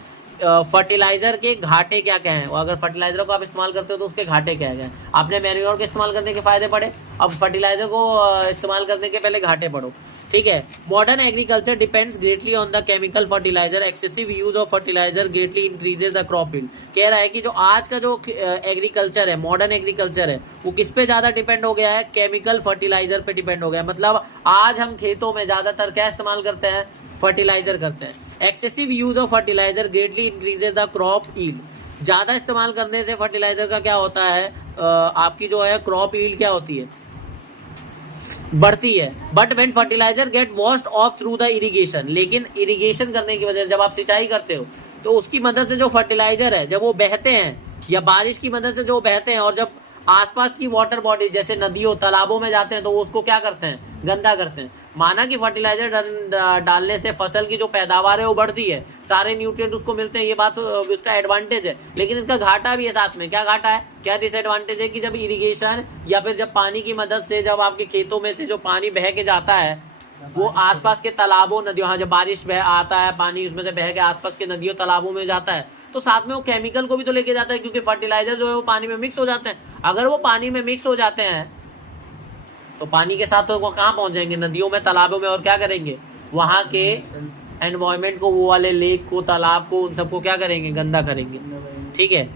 फर्टिलाइजर के घाटे क्या क्या हैं। अगर फर्टिलाइजर को आप इस्तेमाल करते हो तो उसके घाटे क्या क्या हैं। आपने मैन्योर के इस्तेमाल करने के फायदे पढ़े, अब फर्टिलाइजर को इस्तेमाल करने के पहले घाटे पढ़ो। ठीक है। Modern agriculture depends greatly on the chemical fertiliser. Excessive use of fertiliser greatly increases the crop yield. कह रहा है कि जो आज का जो एग्रीकल्चर है, मॉडर्न एग्रीकल्चर है, वो किस पे ज़्यादा डिपेंड हो गया है? केमिकल फर्टिलाइजर पे डिपेंड हो गया है। मतलब आज हम खेतों में ज़्यादातर क्या इस्तेमाल करते हैं? फर्टिलाइजर करते हैं। Excessive use of fertiliser greatly increases the crop yield. ज़्यादा इस्तेमाल करने से फर्टिलाइजर का क्या होता है? आपकी जो है क्रॉप यील्ड क्या होती है? बढ़ती है। But when fertiliser get washed off through the irrigation, लेकिन इरिगेशन करने की वजह से, जब आप सिंचाई करते हो तो उसकी मदद से जो फर्टिलाइजर है, जब वो बहते हैं या बारिश की मदद से जो बहते हैं, और जब आसपास की वाटर बॉडी जैसे नदियों तालाबों में जाते हैं तो वो उसको क्या करते हैं? गंदा करते हैं। माना कि फर्टिलाइजर डालने से फसल की जो पैदावार है वो बढ़ती है, सारे न्यूट्रिएंट उसको मिलते हैं, ये बात इसका एडवांटेज है। लेकिन इसका घाटा भी है साथ में। क्या घाटा है, क्या डिसएडवांटेज है? कि जब इरिगेशन या फिर जब पानी की मदद से, जब आपके खेतों में से जो पानी बह के जाता है वो आसपास के तालाबों नदियों, हाँ, जब बारिश बह आता है पानी उसमें से बह के आसपास के नदियों तालाबों में जाता है, तो साथ में वो केमिकल को भी तो लेके जाता है, क्योंकि फर्टिलाइजर जो है वो पानी में मिक्स हो जाते हैं। अगर वो पानी में मिक्स हो जाते हैं तो पानी के साथ तो वो कहाँ पहुंच जाएंगे? नदियों में, तालाबों में। और क्या करेंगे? वहां के एनवायरमेंट को, वो वाले लेक को, तालाब को, उन सबको क्या करेंगे? गंदा करेंगे। ठीक है।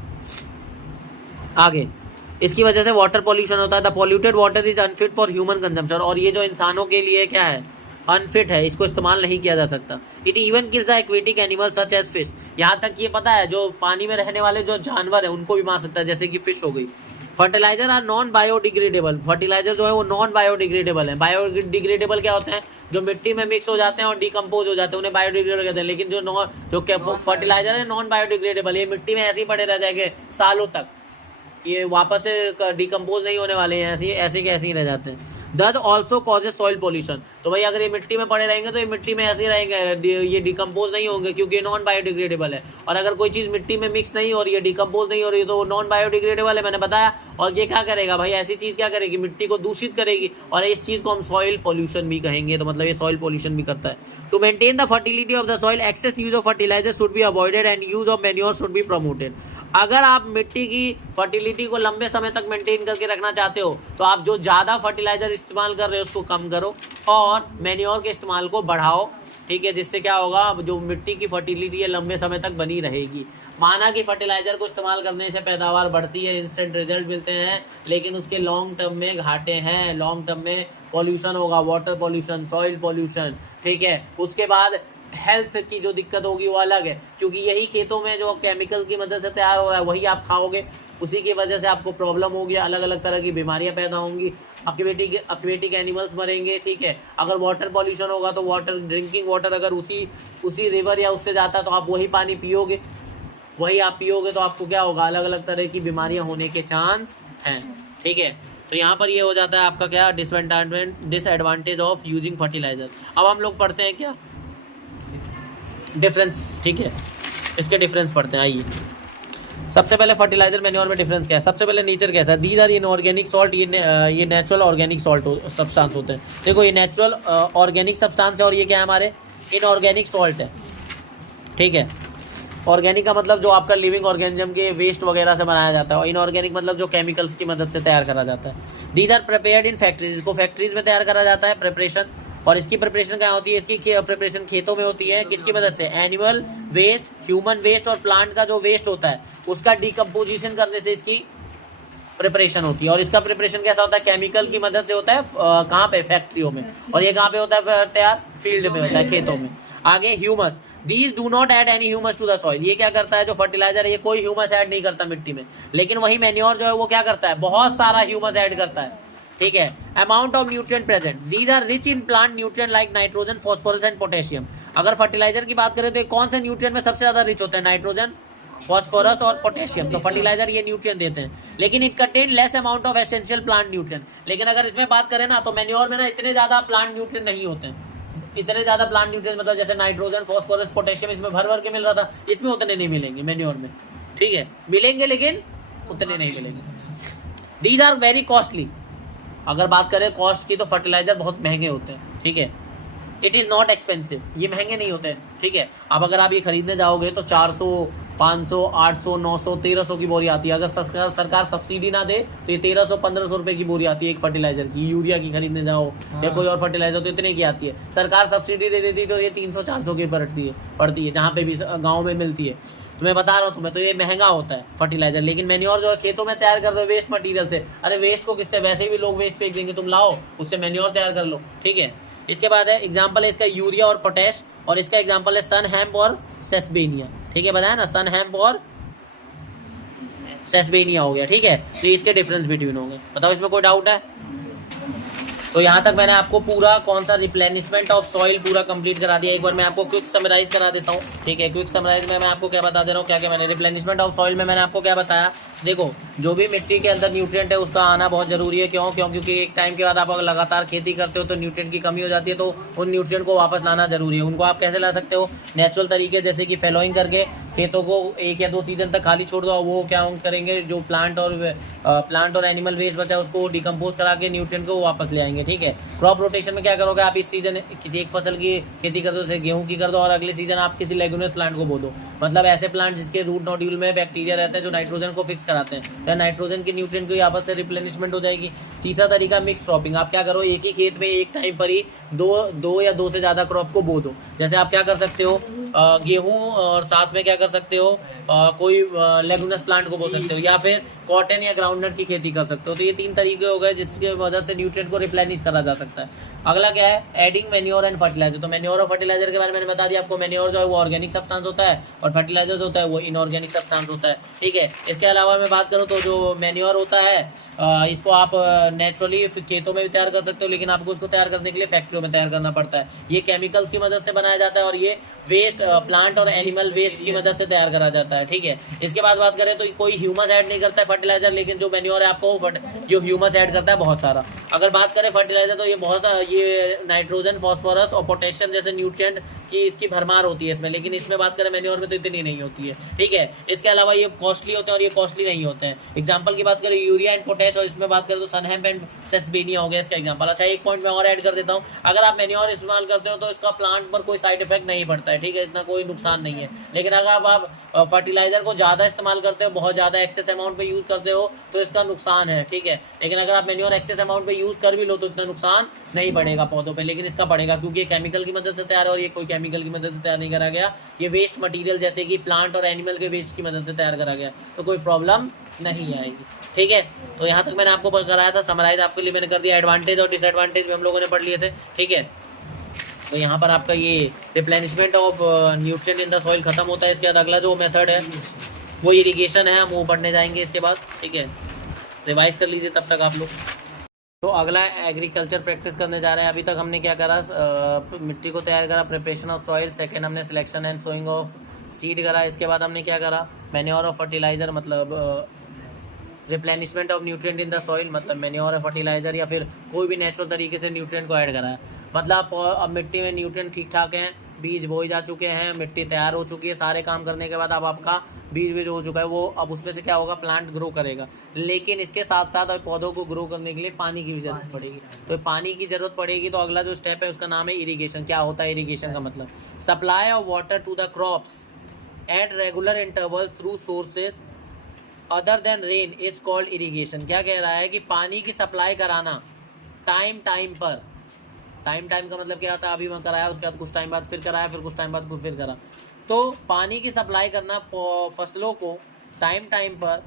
आगे इसकी वजह से वाटर पॉल्यूशन होता है। The polluted water is unfit for human consumption. और ये जो इंसानों के लिए क्या है? अनफिट है, इसको इस्तेमाल नहीं किया जा सकता। It even kills the aquatic animal such as fish. यहाँ तक ये पता है, जो पानी में रहने वाले जो जानवर है उनको भी मार सकता है, जैसे कि फिश हो गई। Fertiliser are non biodegradable. Fertiliser जो है वो नॉन बायोडिग्रेडेबल है। बायोडिग्रेडेबल क्या होते हैं? जो मिट्टी में मिक्स हो जाते हैं और डिकम्पोज हो जाते हैं, उन्हें बायोडिग्रेडेबल कहते हैं। लेकिन जो फर्टिलाइजर है नॉन बायोडिग्रेडेबल, ये मिट्टी में ऐसे ही पड़े रह जाएंगे सालों तक, ये वापस से डिकम्पोज नहीं होने वाले हैं, ऐसे के ऐसे ही रह जाते हैं। दस ऑल्सो कॉजेज सॉइल पॉल्यूशन। तो भाई अगर ये मिट्टी में पड़े रहेंगे तो ये मिट्टी में ऐसे ही रहेंगे, ये डिकम्पोज नहीं होंगे, क्योंकि ये नॉन बायोडिग्रेडेबल है। और अगर कोई चीज़ मिट्टी में मिक्स नहीं हो रही है, डिकम्पोज नहीं हो रही है, तो नॉन बायोडिग्रेडेबल है, मैंने बताया। और ये क्या करेगा भाई? ऐसी चीज़ क्या करेगी? मिट्टी को दूषित करेगी, और इस चीज़ को हम सॉइल पॉल्यूशन भी कहेंगे। तो मतलब ये सॉइल पॉल्यूशन भी करता है। To maintain the fertility of the soil, excess use of fertiliser should be avoided and use of manure should be promoted. अगर आप मिट्टी की फर्टिलिटी को लंबे समय तक मेंटेन करके रखना चाहते हो तो आप जो ज़्यादा फर्टिलाइजर इस्तेमाल कर रहे हो उसको कम करो और मैन्योर के इस्तेमाल को बढ़ाओ। ठीक है, जिससे क्या होगा? जो मिट्टी की फर्टिलिटी है लंबे समय तक बनी रहेगी। माना कि फर्टिलाइजर को इस्तेमाल करने से पैदावार बढ़ती है, इंस्टेंट रिजल्ट मिलते हैं, लेकिन उसके लॉन्ग टर्म में घाटे हैं। लॉन्ग टर्म में पॉल्यूशन होगा, वाटर पॉल्यूशन, सॉइल पॉल्यूशन। ठीक है, उसके बाद हेल्थ की जो दिक्कत होगी वो अलग है, क्योंकि यही खेतों में जो केमिकल की मदद से तैयार हो रहा है वही आप खाओगे, उसी की वजह से आपको प्रॉब्लम होगी, अलग अलग तरह की बीमारियां पैदा होंगी, एक्वेटिक एनिमल्स मरेंगे। ठीक है, अगर वाटर पॉल्यूशन होगा तो वाटर, ड्रिंकिंग वाटर अगर उसी रिवर या उससे जाता तो आप वही पानी पियोगे, तो आपको क्या होगा? अलग अलग तरह की बीमारियां होने के चांस हैं। ठीक है, तो यहाँ पर ये हो जाता है आपका क्या? Disadvantage of using fertiliser. अब हम लोग पढ़ते हैं क्या? डिफरेंस। ठीक है, इसके डिफरेंस पढ़ते हैं। आइए, सबसे पहले फर्टिलाइजर मैन्योर में डिफरेंस क्या है? सबसे पहले नेचर कैसा है? These are inorganic salt. ये नेचुरल ऑर्गेनिक सॉल्ट सब्सटेंस होते हैं। देखो, ये नेचुरल ऑर्गेनिक सब्सटेंस है और ये क्या है? हमारे इनऑर्गेनिक सॉल्ट है। ठीक है, ऑर्गेनिक का मतलब जो आपका लिविंग ऑर्गेनिज्म के वेस्ट वगैरह से बनाया जाता है, और इनऑर्गेनिक मतलब जो केमिकल्स की मदद से तैयार करा जाता है। These are prepared in factories. इसको फैक्ट्रीज में तैयार करा जाता है, प्रिपरेशन। और इसकी प्रिपरेशन क्या होती है? इसकी प्रिपरेशन खेतों में होती है। किसकी मदद से? एनिमल वेस्ट, ह्यूमन वेस्ट और प्लांट का जो वेस्ट होता है उसका डिकम्पोजिशन करने से इसकी प्रिपरेशन होती है। और इसका प्रिपरेशन कैसा होता है? केमिकल की मदद से होता है। कहाँ पे? फैक्ट्रियों में। और ये कहाँ पे होता है तैयार? फील्ड में होता है, खेतों में। आगे humus. These do not add any humus to the soil. ये क्या करता है? जो फर्टिलाइजर है ये कोई ह्यूमस ऐड नहीं करता मिट्टी में, लेकिन वही मैन्योर जो है वो क्या करता है? बहुत सारा ह्यूमस ऐड करता है। ठीक है, amount of nutrient present. These are rich in plant nutrient like nitrogen, phosphorus and potassium. अगर फर्टिलाइजर की बात करें तो कौन से न्यूट्रिएंट में सबसे ज्यादा रिच होते हैं? नाइट्रोजन, फॉस्फोरस और पोटेशियम। तो फर्टिलाइजर ये न्यूट्रिएंट देते हैं, लेकिन it contain less amount of essential plant nutrient. लेकिन अगर इसमें बात करें ना, तो मैन्योर में ना इतने ज़्यादा प्लांट न्यूट्रिएंट नहीं होते हैं। इतने ज़्यादा प्लांट न्यूट्रिएंट मतलब जैसे नाइट्रोजन, फॉस्फोरस, पोटेशियम इसमें भर भर के मिल रहा था, इसमें उतने नहीं मिलेंगे मैन्योर में। ठीक है, मिलेंगे लेकिन उतने नहीं मिलेंगे। These are very costly. अगर बात करें कॉस्ट की, तो फर्टिलाइजर बहुत महंगे होते हैं। ठीक है, इट इज़ नॉट एक्सपेंसिव, ये महंगे नहीं होते हैं। ठीक है, अब अगर आप ये खरीदने जाओगे तो 400, 500, 800, 900, 1300 की बोरी आती है। अगर सरकार सब्सिडी ना दे तो ये 1300, 1500 रुपये की बोरी आती है एक फर्टिलाइजर की। यूरिया की खरीदने जाओ या कोई और फर्टिलाइजर तो इतने की आती है। सरकार सब्सिडी दे देती तो ये 300, 400 की पड़ती है जहाँ पे भी गाँव में मिलती है। तो मैं बता रहा हूँ तुम्हें, तो ये महंगा होता है फर्टिलाइजर। लेकिन मैन्योर जो है खेतों में तैयार कर रहे हो वेस्ट मटेरियल से, अरे वेस्ट को किससे, वैसे भी लोग वेस्ट फेंक देंगे, तुम लाओ उससे मैन्योर तैयार कर लो। ठीक है, इसके बाद है एग्जाम्पल है इसका यूरिया और पोटैश, और इसका एग्जाम्पल है सन हेम्प और सेस्बेनिया। ठीक है, बताया ना, सन हेम्प और सेस्बेनिया हो गया। ठीक है, तो इसके डिफरेंस बिटवीन होंगे। बताओ इसमें कोई डाउट है? तो यहाँ तक मैंने आपको पूरा कौन सा रिप्लेनिशमेंट ऑफ सॉइल पूरा कंप्लीट करा दिया। एक बार मैं आपको क्विक समराइज करा देता हूँ। ठीक है, क्विक समराइज में मैं आपको क्या बता दे रहा हूँ, क्या क्या मैंने रिप्लेनिशमेंट ऑफ सॉइल में मैंने आपको क्या बताया। देखो, जो भी मिट्टी के अंदर न्यूट्रिएंट है उसका आना बहुत ज़रूरी है। क्योंकि एक टाइम के बाद आप अगर लगातार खेती करते हो तो न्यूट्रिएंट की कमी हो जाती है, तो उन न्यूट्रिएंट को वापस लाना जरूरी है। उनको आप कैसे ला सकते हो? नेचुरल तरीके, जैसे कि फैलोइंग करके खेतों को 1 या 2 सीजन तक खाली छोड़ दो। वो क्या करेंगे, जो प्लांट और एनिमल वेस्ट बचा है उसको डिकम्पोज करा के न्यूट्रिएंट को वापस ले आएंगे। ठीक है, क्रॉप रोटेशन में क्या करोगे, आप इस सीजन किसी एक फसल की खेती कर दो, जैसे गेहूं की कर दो, और अगले सीजन आप किसी लेगुमिनस प्लांट को बो दो। मतलब ऐसे प्लांट जिसके रूट नोड्यूल में बैक्टीरिया रहते हैं जो नाइट्रोजन को फिक्स कराते हैं, या नाइट्रोजन के न्यूट्रिएंट की आपस से रिप्लेनिशमेंट हो जाएगी। तीसरा तरीका मिक्स क्रॉपिंग। आप क्या करो, एक ही खेत में एक टाइम पर ही दो या दो से ज़्यादा क्रॉप को बो दो। जैसे आप क्या कर सकते हो, गेहूं और साथ में क्या कर सकते हो, कोई लेगुमिनस प्लांट को बो सकते हो, या फिर कॉटन या ग्राउंडनट की खेती कर सकते हो। तो ये 3 तरीके हो गए जिसकी मदद से न्यूट्रिएंट को रिप्लेनिश करा जा सकता है। अगला क्या है, एडिंग मैन्योर एंड फर्टिलाइजर। तो मैन्योर और फर्टिलाइजर के बारे में मैंने बता दिया आपको। मैन्योर जो है वो ऑर्गेनिक सब्सटेंस होता है, और फर्टिलाइजर जो होता है वो इनऑर्गेनिक सब्सटेंस होता है। ठीक है, इसके अलावा मैं बात करूँ तो जो मैन्योर होता है, इसको आप नेचुरली खेतों में भी तैयार कर सकते हो, लेकिन आपको उसको तैयार करने के लिए फैक्ट्रियों में तैयार करना पड़ता है। ये केमिकल्स की मदद से बनाया जाता है, और ये वेस्ट प्लांट और एनिमल वेस्ट की मदद से तैयार करा जाता है। ठीक है, इसके बाद बात करें तो कोई ह्यूमस ऐड नहीं करता है फर्टिलाइजर, लेकिन जो मैन्योर है आपको जो ह्यूमस ऐड करता है बहुत सारा। अगर बात करें फर्टिलाइजर तो ये नाइट्रोजन, फॉस्फोरस और पोटेशियम जैसे न्यूट्रिएंट की इसकी भरमार होती है इसमें, लेकिन इसमें बात करें मैन्योर में तो इतनी नहीं होती है। ठीक है, इसके अलावा ये कॉस्टली होते हैं और ये कॉस्टली नहीं होते हैं। एग्जाम्पल की बात करें यूरिया एंड पोटेश, और इसमें बात करें तो सन हेम्प एंड सेस्बेनिया हो गया इसका एग्जाम्पल। अच्छा, एक पॉइंट मैं और ऐड कर देता हूँ, अगर आप मैन्योर इस्तेमाल करते हो तो इसका प्लांट पर कोई साइड इफेक्ट नहीं पड़ता है। ठीक है, इतना कोई नुकसान नहीं है। लेकिन अगर आप फर्टिलाइजर को ज़्यादा इस्तेमाल करते हो, बहुत ज़्यादा एक्सेस अमाउंट पे यूज़ करते हो, तो इसका नुकसान है। ठीक है, लेकिन अगर आप मैन्योर एक्सेस अमाउंट पे यूज़ कर भी लो तो इतना नुकसान नहीं पड़ेगा पौधों पे, लेकिन इसका पड़ेगा क्योंकि ये केमिकल की मदद से तैयार है, और ये कोई केमिकल की मदद से तैयार नहीं करा गया। ये वेस्ट मटेरियल जैसे कि प्लांट और एनिमल के वेस्ट की मदद से तैयार करा गया, तो कोई प्रॉब्लम नहीं आएगी। ठीक है, तो यहाँ तक मैंने आपको कराया था समराइज, आपके लिए मैंने कर दिया। एडवांटेज और डिसएडवांटेज भी हम लोगों ने पढ़ लिए थे। ठीक है, तो यहाँ पर आपका ये replenishment of nutrient in the soil खत्म होता है। इसके बाद अगला जो मेथड है वो इरिगेशन है, हम वो पढ़ने जाएंगे इसके बाद। ठीक है, रिवाइज कर लीजिए तब तक आप लोग। तो अगला एग्रीकल्चर प्रैक्टिस करने जा रहे हैं। अभी तक हमने क्या करा, मिट्टी को तैयार करा, प्रिपरेशन ऑफ सॉइल। सेकंड हमने selection and sowing of seed करा। इसके बाद हमने क्या करा, मैन्योर और फर्टिलाइजर, मतलब replenishment of nutrient in the soil, मतलब मैन्योर और फर्टिलाइजर या फिर कोई भी नेचुरल तरीके से न्यूट्रिएंट को ऐड करा है। मतलब अब मिट्टी में न्यूट्रिएंट ठीक ठाक हैं, बीज बोए जा चुके हैं, मिट्टी तैयार हो चुकी है, सारे काम करने के बाद अब आपका बीज हो चुका है, वो अब उसमें से क्या होगा, प्लांट ग्रो करेगा। लेकिन इसके साथ साथ अब पौधों को ग्रो करने के लिए पानी की भी जरूरत पड़ेगी। तो पानी की जरूरत पड़ेगी तो अगला जो स्टेप है उसका नाम है इरीगेशन। क्या होता है इरीगेशन का मतलब, supply of water to the crops at regular intervals through sources other than rain is called irrigation. क्या कह रहा है कि पानी की सप्लाई कराना टाइम पर। टाइम का मतलब क्या होता है, अभी मैं कराया, उसके बाद कुछ टाइम बाद फिर कराया, फिर कुछ टाइम बाद फिर करा। तो पानी की सप्लाई करना फसलों को टाइम पर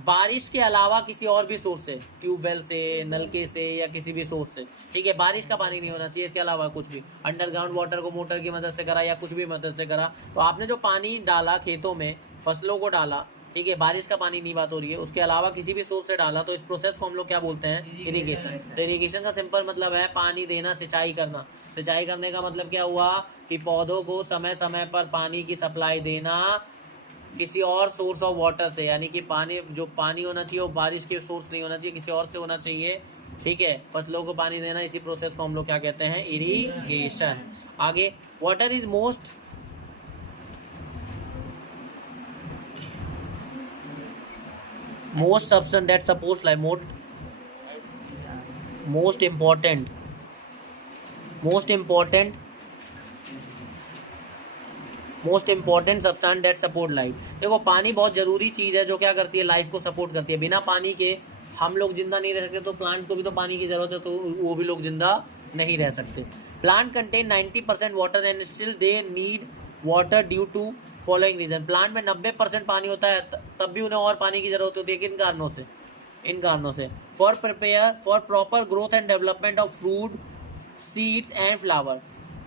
बारिश के अलावा किसी और भी सोर्स से, ट्यूबवेल से, नलके से या किसी भी सोर्स से। ठीक है, बारिश का पानी नहीं होना चाहिए, इसके अलावा कुछ भी अंडरग्राउंड वाटर को मोटर की मदद से करा या कुछ भी मदद से करा। तो आपने जो पानी डाला खेतों में, फसलों को डाला, ठीक है, बारिश का पानी नहीं बात हो रही है, उसके अलावा किसी भी सोर्स से डाला, तो इस प्रोसेस को हम लोग क्या बोलते हैं, इरिगेशन। तो इरिगेशन का सिंपल मतलब है पानी देना, सिंचाई करना। सिंचाई करने का मतलब क्या हुआ कि पौधों को समय समय पर पानी की सप्लाई देना किसी और सोर्स ऑफ वाटर से, यानी कि पानी जो पानी होना चाहिए वो बारिश के सोर्स नहीं होना चाहिए, किसी और से होना चाहिए, ठीक है। फसलों को पानी देना, इसी प्रोसेस को हम लोग क्या कहते हैं, इरिगेशन। आगे, water is most substance that supports life, most important substance that support life. देखो पानी बहुत ज़रूरी चीज़ है जो क्या करती है, लाइफ को सपोर्ट करती है। बिना पानी के हम लोग जिंदा नहीं रह सकते, तो प्लांट को भी तो पानी की ज़रूरत है, तो वो भी लोग जिंदा नहीं रह सकते। Plant contain 90% water and still they need water due to following reason. Plant में 90% पानी होता है, तब भी उन्हें और पानी की ज़रूरत होती है। किन कारणों से for proper growth and development of fruit, seeds and flower.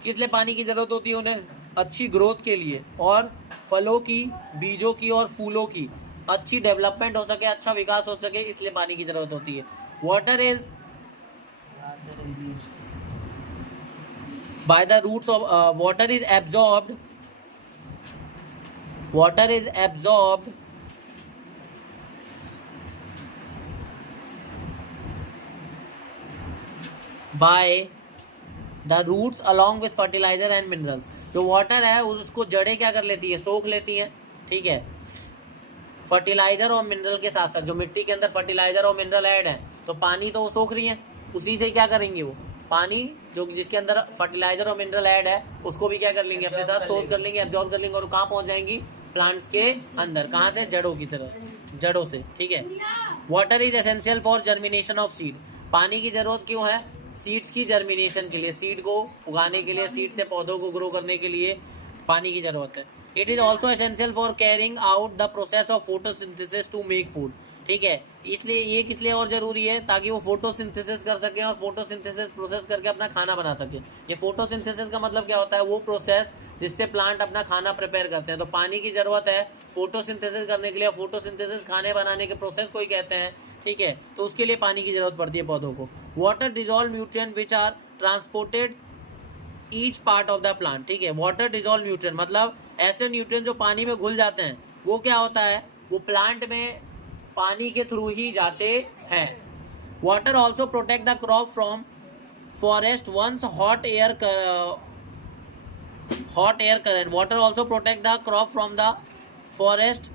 किस लिए पानी की ज़रूरत होती है उन्हें? अच्छी ग्रोथ के लिए, और फलों की, बीजों की और फूलों की अच्छी डेवलपमेंट हो सके, अच्छा विकास हो सके, इसलिए पानी की ज़रूरत होती है। Water is by the roots of water is absorbed by the roots along with fertiliser and minerals. जो वाटर है उसको जड़ें क्या कर लेती है, सोख लेती हैं, ठीक है। फर्टिलाइजर और मिनरल के साथ साथ जो मिट्टी के अंदर फर्टिलाइजर और मिनरल ऐड है, तो पानी तो वो सोख रही है, उसी से क्या करेंगे, वो पानी जो जिसके अंदर फर्टिलाइजर और मिनरल ऐड है उसको भी क्या कर लेंगे, अपने साथ सोख कर लेंगे, एब्जॉर्ब कर लेंगे, और कहाँ पहुंच जाएंगी, प्लांट्स के अंदर। कहाँ से? जड़ों की तरह, जड़ों से, ठीक है। Water is essential for germination of seed. पानी की जरूरत क्यों है? सीड्स की जर्मिनेशन के लिए, सीड को उगाने के लिए, सीड से पौधों को ग्रो करने के लिए पानी की जरूरत है। It is also essential for carrying out the process of photosynthesis to make food, ठीक है। इसलिए ये किस लिए और ज़रूरी है? ताकि वो फोटोसिंथेसिस कर सकें और फोटोसिंथेसिस प्रोसेस करके अपना खाना बना सकें। ये फोटोसिंथेसिस का मतलब क्या होता है? वो प्रोसेस जिससे प्लांट अपना खाना प्रिपेयर करते हैं। तो पानी की ज़रूरत है फोटोसिंथेसिस करने के लिए, फोटोसिंथेसिस खाने बनाने के प्रोसेस को ही कहते हैं, ठीक है। तो उसके लिए पानी की ज़रूरत पड़ती है पौधों को। Water dissolve nutrient which are transported each part of the plant, ठीक है। वाटर डिजॉल्व न्यूट्रिएंट मतलब ऐसे न्यूट्रिएंट जो पानी में घुल जाते हैं, वो क्या होता है, वो प्लांट में पानी के थ्रू ही जाते हैं। Water also protect the crop from frost once hot air current. Water also protect the crop from the frost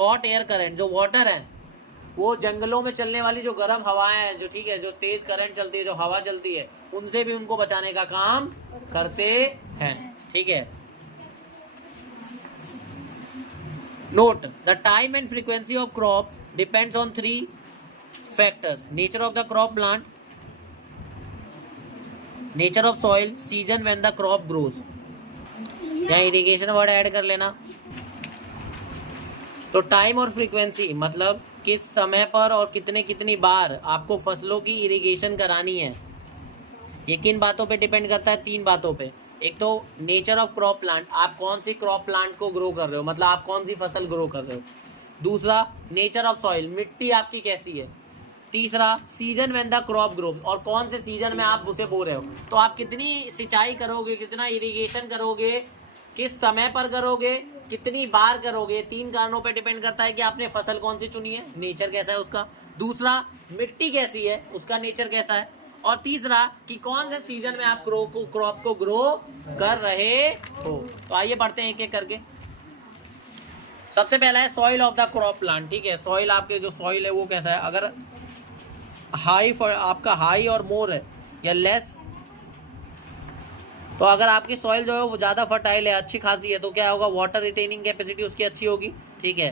hot air current. जो वाटर है वो जंगलों में चलने वाली जो गर्म हवाएं हैं, जो, ठीक है, जो तेज करंट चलती है, जो हवा चलती है, उनसे भी उनको बचाने का काम करते हैं, ठीक है। Note the time and frequency of crop depends on 3 factors: nature of the crop plant, nature of soil, season when the crop grows. यहाँ इरिगेशन वर्ड ऐड कर लेना। तो टाइम और फ्रीक्वेंसी मतलब किस समय पर और कितनी बार आपको फसलों की इरिगेशन करानी है। ये किन बातों पे डिपेंड करता है? 3 बातों पे। एक तो नेचर ऑफ क्रॉप प्लांट, आप कौन सी क्रॉप प्लांट को ग्रो कर रहे हो, मतलब आप कौन सी फसल ग्रो कर रहे हो। दूसरा, नेचर ऑफ सॉइल, मिट्टी आपकी कैसी है। तीसरा, season when the crop grow, और कौन से सीजन में आप उसे बो रहे हो। तो आप कितनी सिंचाई करोगे, कितना इरिगेशन करोगे, किस समय पर करोगे, कितनी बार करोगे, 3 कारणों पे डिपेंड करता है कि आपने फसल कौन सी चुनी है, नेचर कैसा है उसका। दूसरा, मिट्टी कैसी है, उसका नेचर कैसा है। और तीसरा, कि कौन से सीजन में आप क्रॉप को ग्रो कर रहे हो। तो आइए बढ़ते हैं एक एक करके। सबसे पहला है soil of the crop plant, ठीक है। सॉइल, आपके जो सॉइल है वो कैसा है। अगर आपका हाई और मोर है या लेस, तो अगर आपकी सॉइल जो है वो ज़्यादा फर्टाइल है, अच्छी खासी है, तो क्या होगा, वाटर रिटेनिंग कैपेसिटी उसकी अच्छी होगी, ठीक है।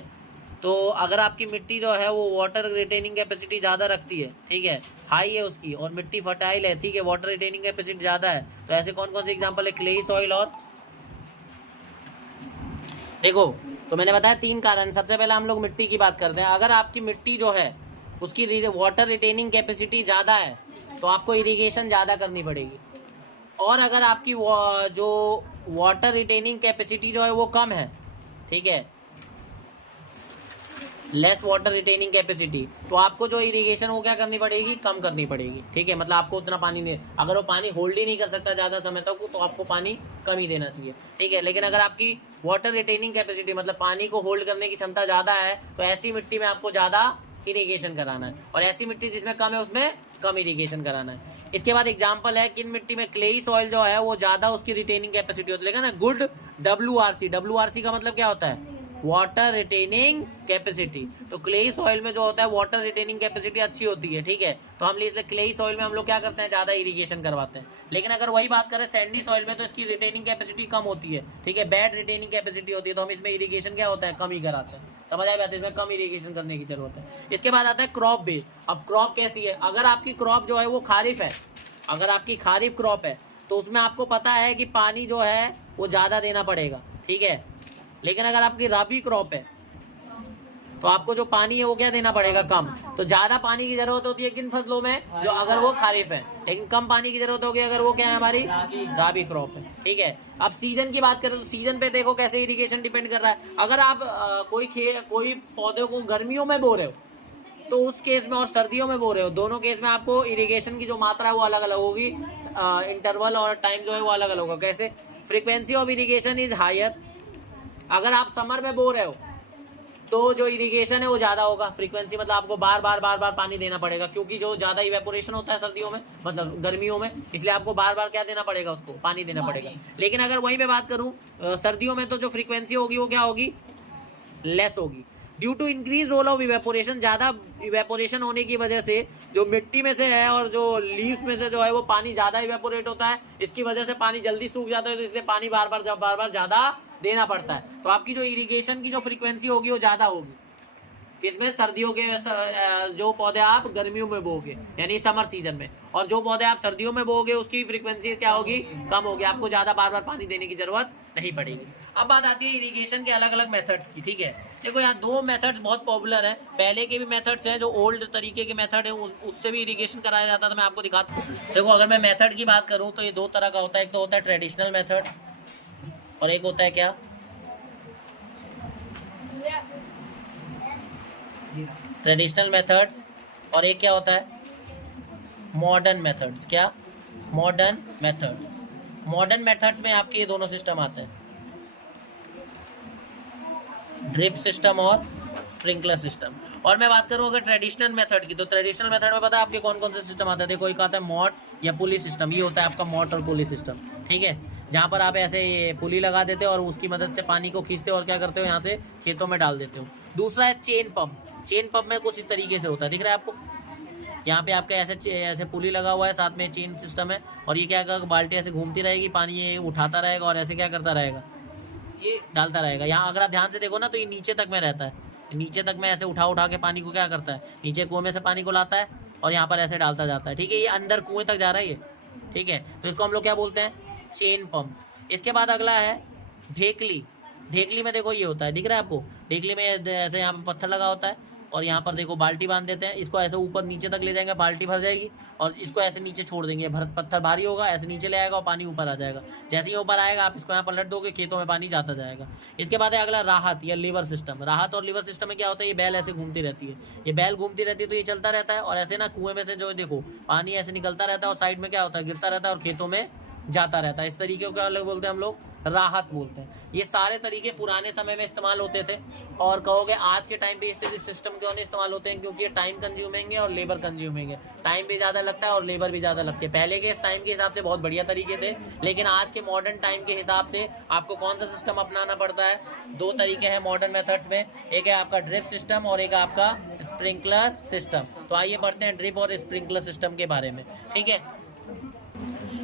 तो अगर आपकी मिट्टी जो है वो वाटर रिटेनिंग कैपेसिटी ज़्यादा रखती है, ठीक है, हाई है उसकी, और मिट्टी फर्टाइल है, ठीक है, वाटर रिटेनिंग कैपेसिटी ज़्यादा है, तो ऐसे कौन कौन से एग्जाम्पल है, क्लेई सॉइल। और देखो, तो मैंने बताया 3 कारण। सबसे पहले हम लोग मिट्टी की बात करते हैं। अगर आपकी मिट्टी जो है उसकी वाटर रिटेनिंग कैपेसिटी ज़्यादा है, तो आपको इरीगेशन ज़्यादा करनी पड़ेगी। और अगर आपकी जो वाटर रिटेनिंग कैपेसिटी जो है वो कम है, ठीक है, लेस वाटर रिटेनिंग कैपेसिटी, तो आपको जो इरिगेशन वो क्या करनी पड़ेगी, कम करनी पड़ेगी, ठीक है। मतलब आपको उतना पानी नहीं, अगर वो पानी होल्ड ही नहीं कर सकता ज़्यादा समय तक, तो आपको पानी कम ही देना चाहिए, ठीक है। लेकिन अगर आपकी वाटर रिटेनिंग कैपेसिटी मतलब पानी को होल्ड करने की क्षमता ज़्यादा है तो ऐसी मिट्टी में आपको ज़्यादा इरिगेशन कराना है, और ऐसी मिट्टी जिसमें कम है उसमें कम इरिगेशन कराना है। इसके बाद एग्जांपल है किन मिट्टी में क्लेई सॉइल जो है वो ज़्यादा उसकी रिटेनिंग कैपेसिटी होती है, लेकिन ना गुड WRC का मतलब क्या होता है, वाटर रिटेनिंग कैपेसिटी। तो क्लेई सॉइल में जो होता है वाटर रिटेनिंग कैपेसिटी अच्छी होती है, ठीक है। तो हम इसलिए क्लेई सॉइल में हम लोग क्या करते हैं, ज़्यादा इरिगेशन करवाते हैं। लेकिन अगर वही बात करें सैंडी सॉइल में तो इसकी रिटेनिंग कैपेसिटी कम होती है, ठीक है, बैड रिटेनिंग कैपेसिटी होती है, तो हम इसमें इरिगेशन क्या होता है, कम ही कराते हैं। समझ आई बात है, इसमें कम इरिगेशन करने की जरूरत है। इसके बाद आता है क्रॉप बेस्ड। अब क्रॉप कैसी है, अगर आपकी क्रॉप जो है वो खारिफ है, अगर आपकी खारिफ क्रॉप है तो उसमें आपको पता है कि पानी जो है वो ज़्यादा देना पड़ेगा, ठीक है। लेकिन अगर आपकी राबी क्रॉप है तो आपको जो पानी है वो क्या देना पड़ेगा, कम। तो ज़्यादा पानी की जरूरत होती है किन फसलों में, जो अगर वो खारिफ है, लेकिन कम पानी की जरूरत होगी अगर वो क्या है, हमारी राबी क्रॉप है, ठीक है। अब सीजन की बात करें तो सीजन पे देखो कैसे इरिगेशन डिपेंड कर रहा है। अगर आप कोई पौधे को गर्मियों में बो रहे हो तो उस केस में और सर्दियों में बो रहे हो, दोनों केस में आपको इरिगेशन की जो मात्रा है वो अलग अलग होगी, इंटरवल और टाइम जो है वो अलग अलग होगा। कैसे, frequency of irrigation is higher. अगर आप समर में बो रहे हो तो जो इरिगेशन है वो ज़्यादा होगा, फ्रीक्वेंसी मतलब आपको बार बार पानी देना पड़ेगा, क्योंकि जो ज़्यादा इवेपोरेशन होता है सर्दियों में मतलब गर्मियों में, इसलिए आपको बार बार क्या देना पड़ेगा, उसको पानी देना पड़ेगा। लेकिन अगर वहीं मैं बात करूँ सर्दियों में तो जो फ्रीक्वेंसी होगी वो क्या होगी, लेस होगी। Due to increase role of evaporation, ज़्यादा इवेपोरेशन होने की वजह से जो मिट्टी में से है और जो लीव्स में से जो है वो पानी ज़्यादा इवेपोरेट होता है, इसकी वजह से पानी जल्दी सूख जाता है, तो इसलिए पानी बार बार ज़्यादा देना पड़ता है। तो आपकी जो इरिगेशन की जो फ्रीक्वेंसी होगी वो ज़्यादा होगी, किसमें, सर्दियों के जो पौधे आप गर्मियों में बोगे यानी समर सीजन में, और जो पौधे आप सर्दियों में बोगे उसकी फ्रीक्वेंसी क्या होगी, कम होगी, आपको ज़्यादा बार पानी देने की जरूरत नहीं पड़ेगी। अब बात आती है इरिगेशन के अलग अलग मेथड्स की, ठीक है। देखो यहाँ दो मेथड्स बहुत पॉपुलर है, पहले के भी मेथड्स हैं जो ओल्ड तरीके के मेथड है उससे भी इरिगेशन कराया जाता था, मैं आपको दिखाता हूँ। देखो अगर मैं मेथड की बात करूँ तो ये दो तरह का होता है, एक तो होता है ट्रेडिशनल मेथड और एक होता है क्या, ट्रेडिशनल मेथड्स, और एक क्या होता है, मॉडर्न मेथड्स। क्या, मॉडर्न मेथड्स। मॉडर्न मेथड्स में आपके ये दोनों सिस्टम आते हैं, ड्रिप सिस्टम और स्प्रिंकलर सिस्टम। और मैं बात करूँ अगर ट्रेडिशनल मेथड की, तो ट्रेडिशनल मेथड में पता है आपके कौन कौन से सिस्टम आते हैं। देखो एक आता है मॉट या पुली सिस्टम, ये होता है आपका मॉट और पुली सिस्टम, ठीक है, जहाँ पर आप ऐसे ये पुली लगा देते हो और उसकी मदद से पानी को खींचते हो और क्या करते हो, यहाँ से खेतों में डाल देते हो। दूसरा है चेन पंप। चेन पंप में कुछ इस तरीके से होता है, दिख रहा है आपको, यहाँ पे आपका ऐसे पुली लगा हुआ है, साथ में चेन सिस्टम है, और ये क्या करेगा, बाल्टी ऐसे घूमती रहेगी, पानी ये उठाता रहेगा और ऐसे क्या करता रहेगा, ये डालता रहेगा। यहाँ अगर आप ध्यान से देखो ना तो ये नीचे तक में रहता है, नीचे तक में ऐसे उठा के पानी को क्या करता है, नीचे कुएं में से पानी को लाता है और यहाँ पर ऐसे डालता जाता है, ठीक है, ये अंदर कुएं तक जा रहा है ये, ठीक है। तो इसको हम लोग क्या बोलते हैं, चेन पंप। इसके बाद अगला है ढेकली। ढेकली में देखो ये होता है, दिख रहा है आपको, ढेकली में ऐसे यहाँ पर पत्थर लगा होता है और यहाँ पर देखो बाल्टी बांध देते हैं, इसको ऐसे ऊपर नीचे तक ले जाएंगे, बाल्टी भर जाएगी और इसको ऐसे नीचे छोड़ देंगे, पत्थर भारी होगा, ऐसे नीचे ले आएगा और पानी ऊपर आ जाएगा। जैसे ही ऊपर आएगा आप इसको यहाँ पलट दोगे, खेतों में पानी जाता जाएगा। इसके बाद है अगला राहत या लीवर सिस्टम। राहत और लीवर सिस्टम में क्या होता है, ये बैल ऐसे घूमती रहती है, ये बैल घूमती रहती है तो ये चलता रहता है और ऐसे ना कुएं में से जो देखो पानी ऐसे निकलता रहता है और साइड में क्या होता है, गिरता रहता है और खेतों में जाता रहता है। इस तरीके को क्या अलग बोलते हैं हम लोग, राहत बोलते हैं। ये सारे तरीके पुराने समय में इस्तेमाल होते थे, और कहोगे आज के टाइम पे इस सिस्टम क्यों नहीं इस्तेमाल होते हैं, क्योंकि ये टाइम कंज्यूमिंग है और लेबर कंज्यूमिंग है। टाइम भी ज़्यादा लगता है और लेबर भी ज़्यादा लगती है। पहले के टाइम के हिसाब से बहुत बढ़िया तरीके थे, लेकिन आज के मॉडर्न टाइम के हिसाब से आपको कौन सा सिस्टम अपनाना पड़ता है, दो तरीके हैं मॉडर्न मेथड्स में, एक है आपका ड्रिप सिस्टम और एक आपका स्प्रिंकलर सिस्टम। तो आइए पढ़ते हैं ड्रिप और स्प्रिंकलर सिस्टम के बारे में, ठीक है।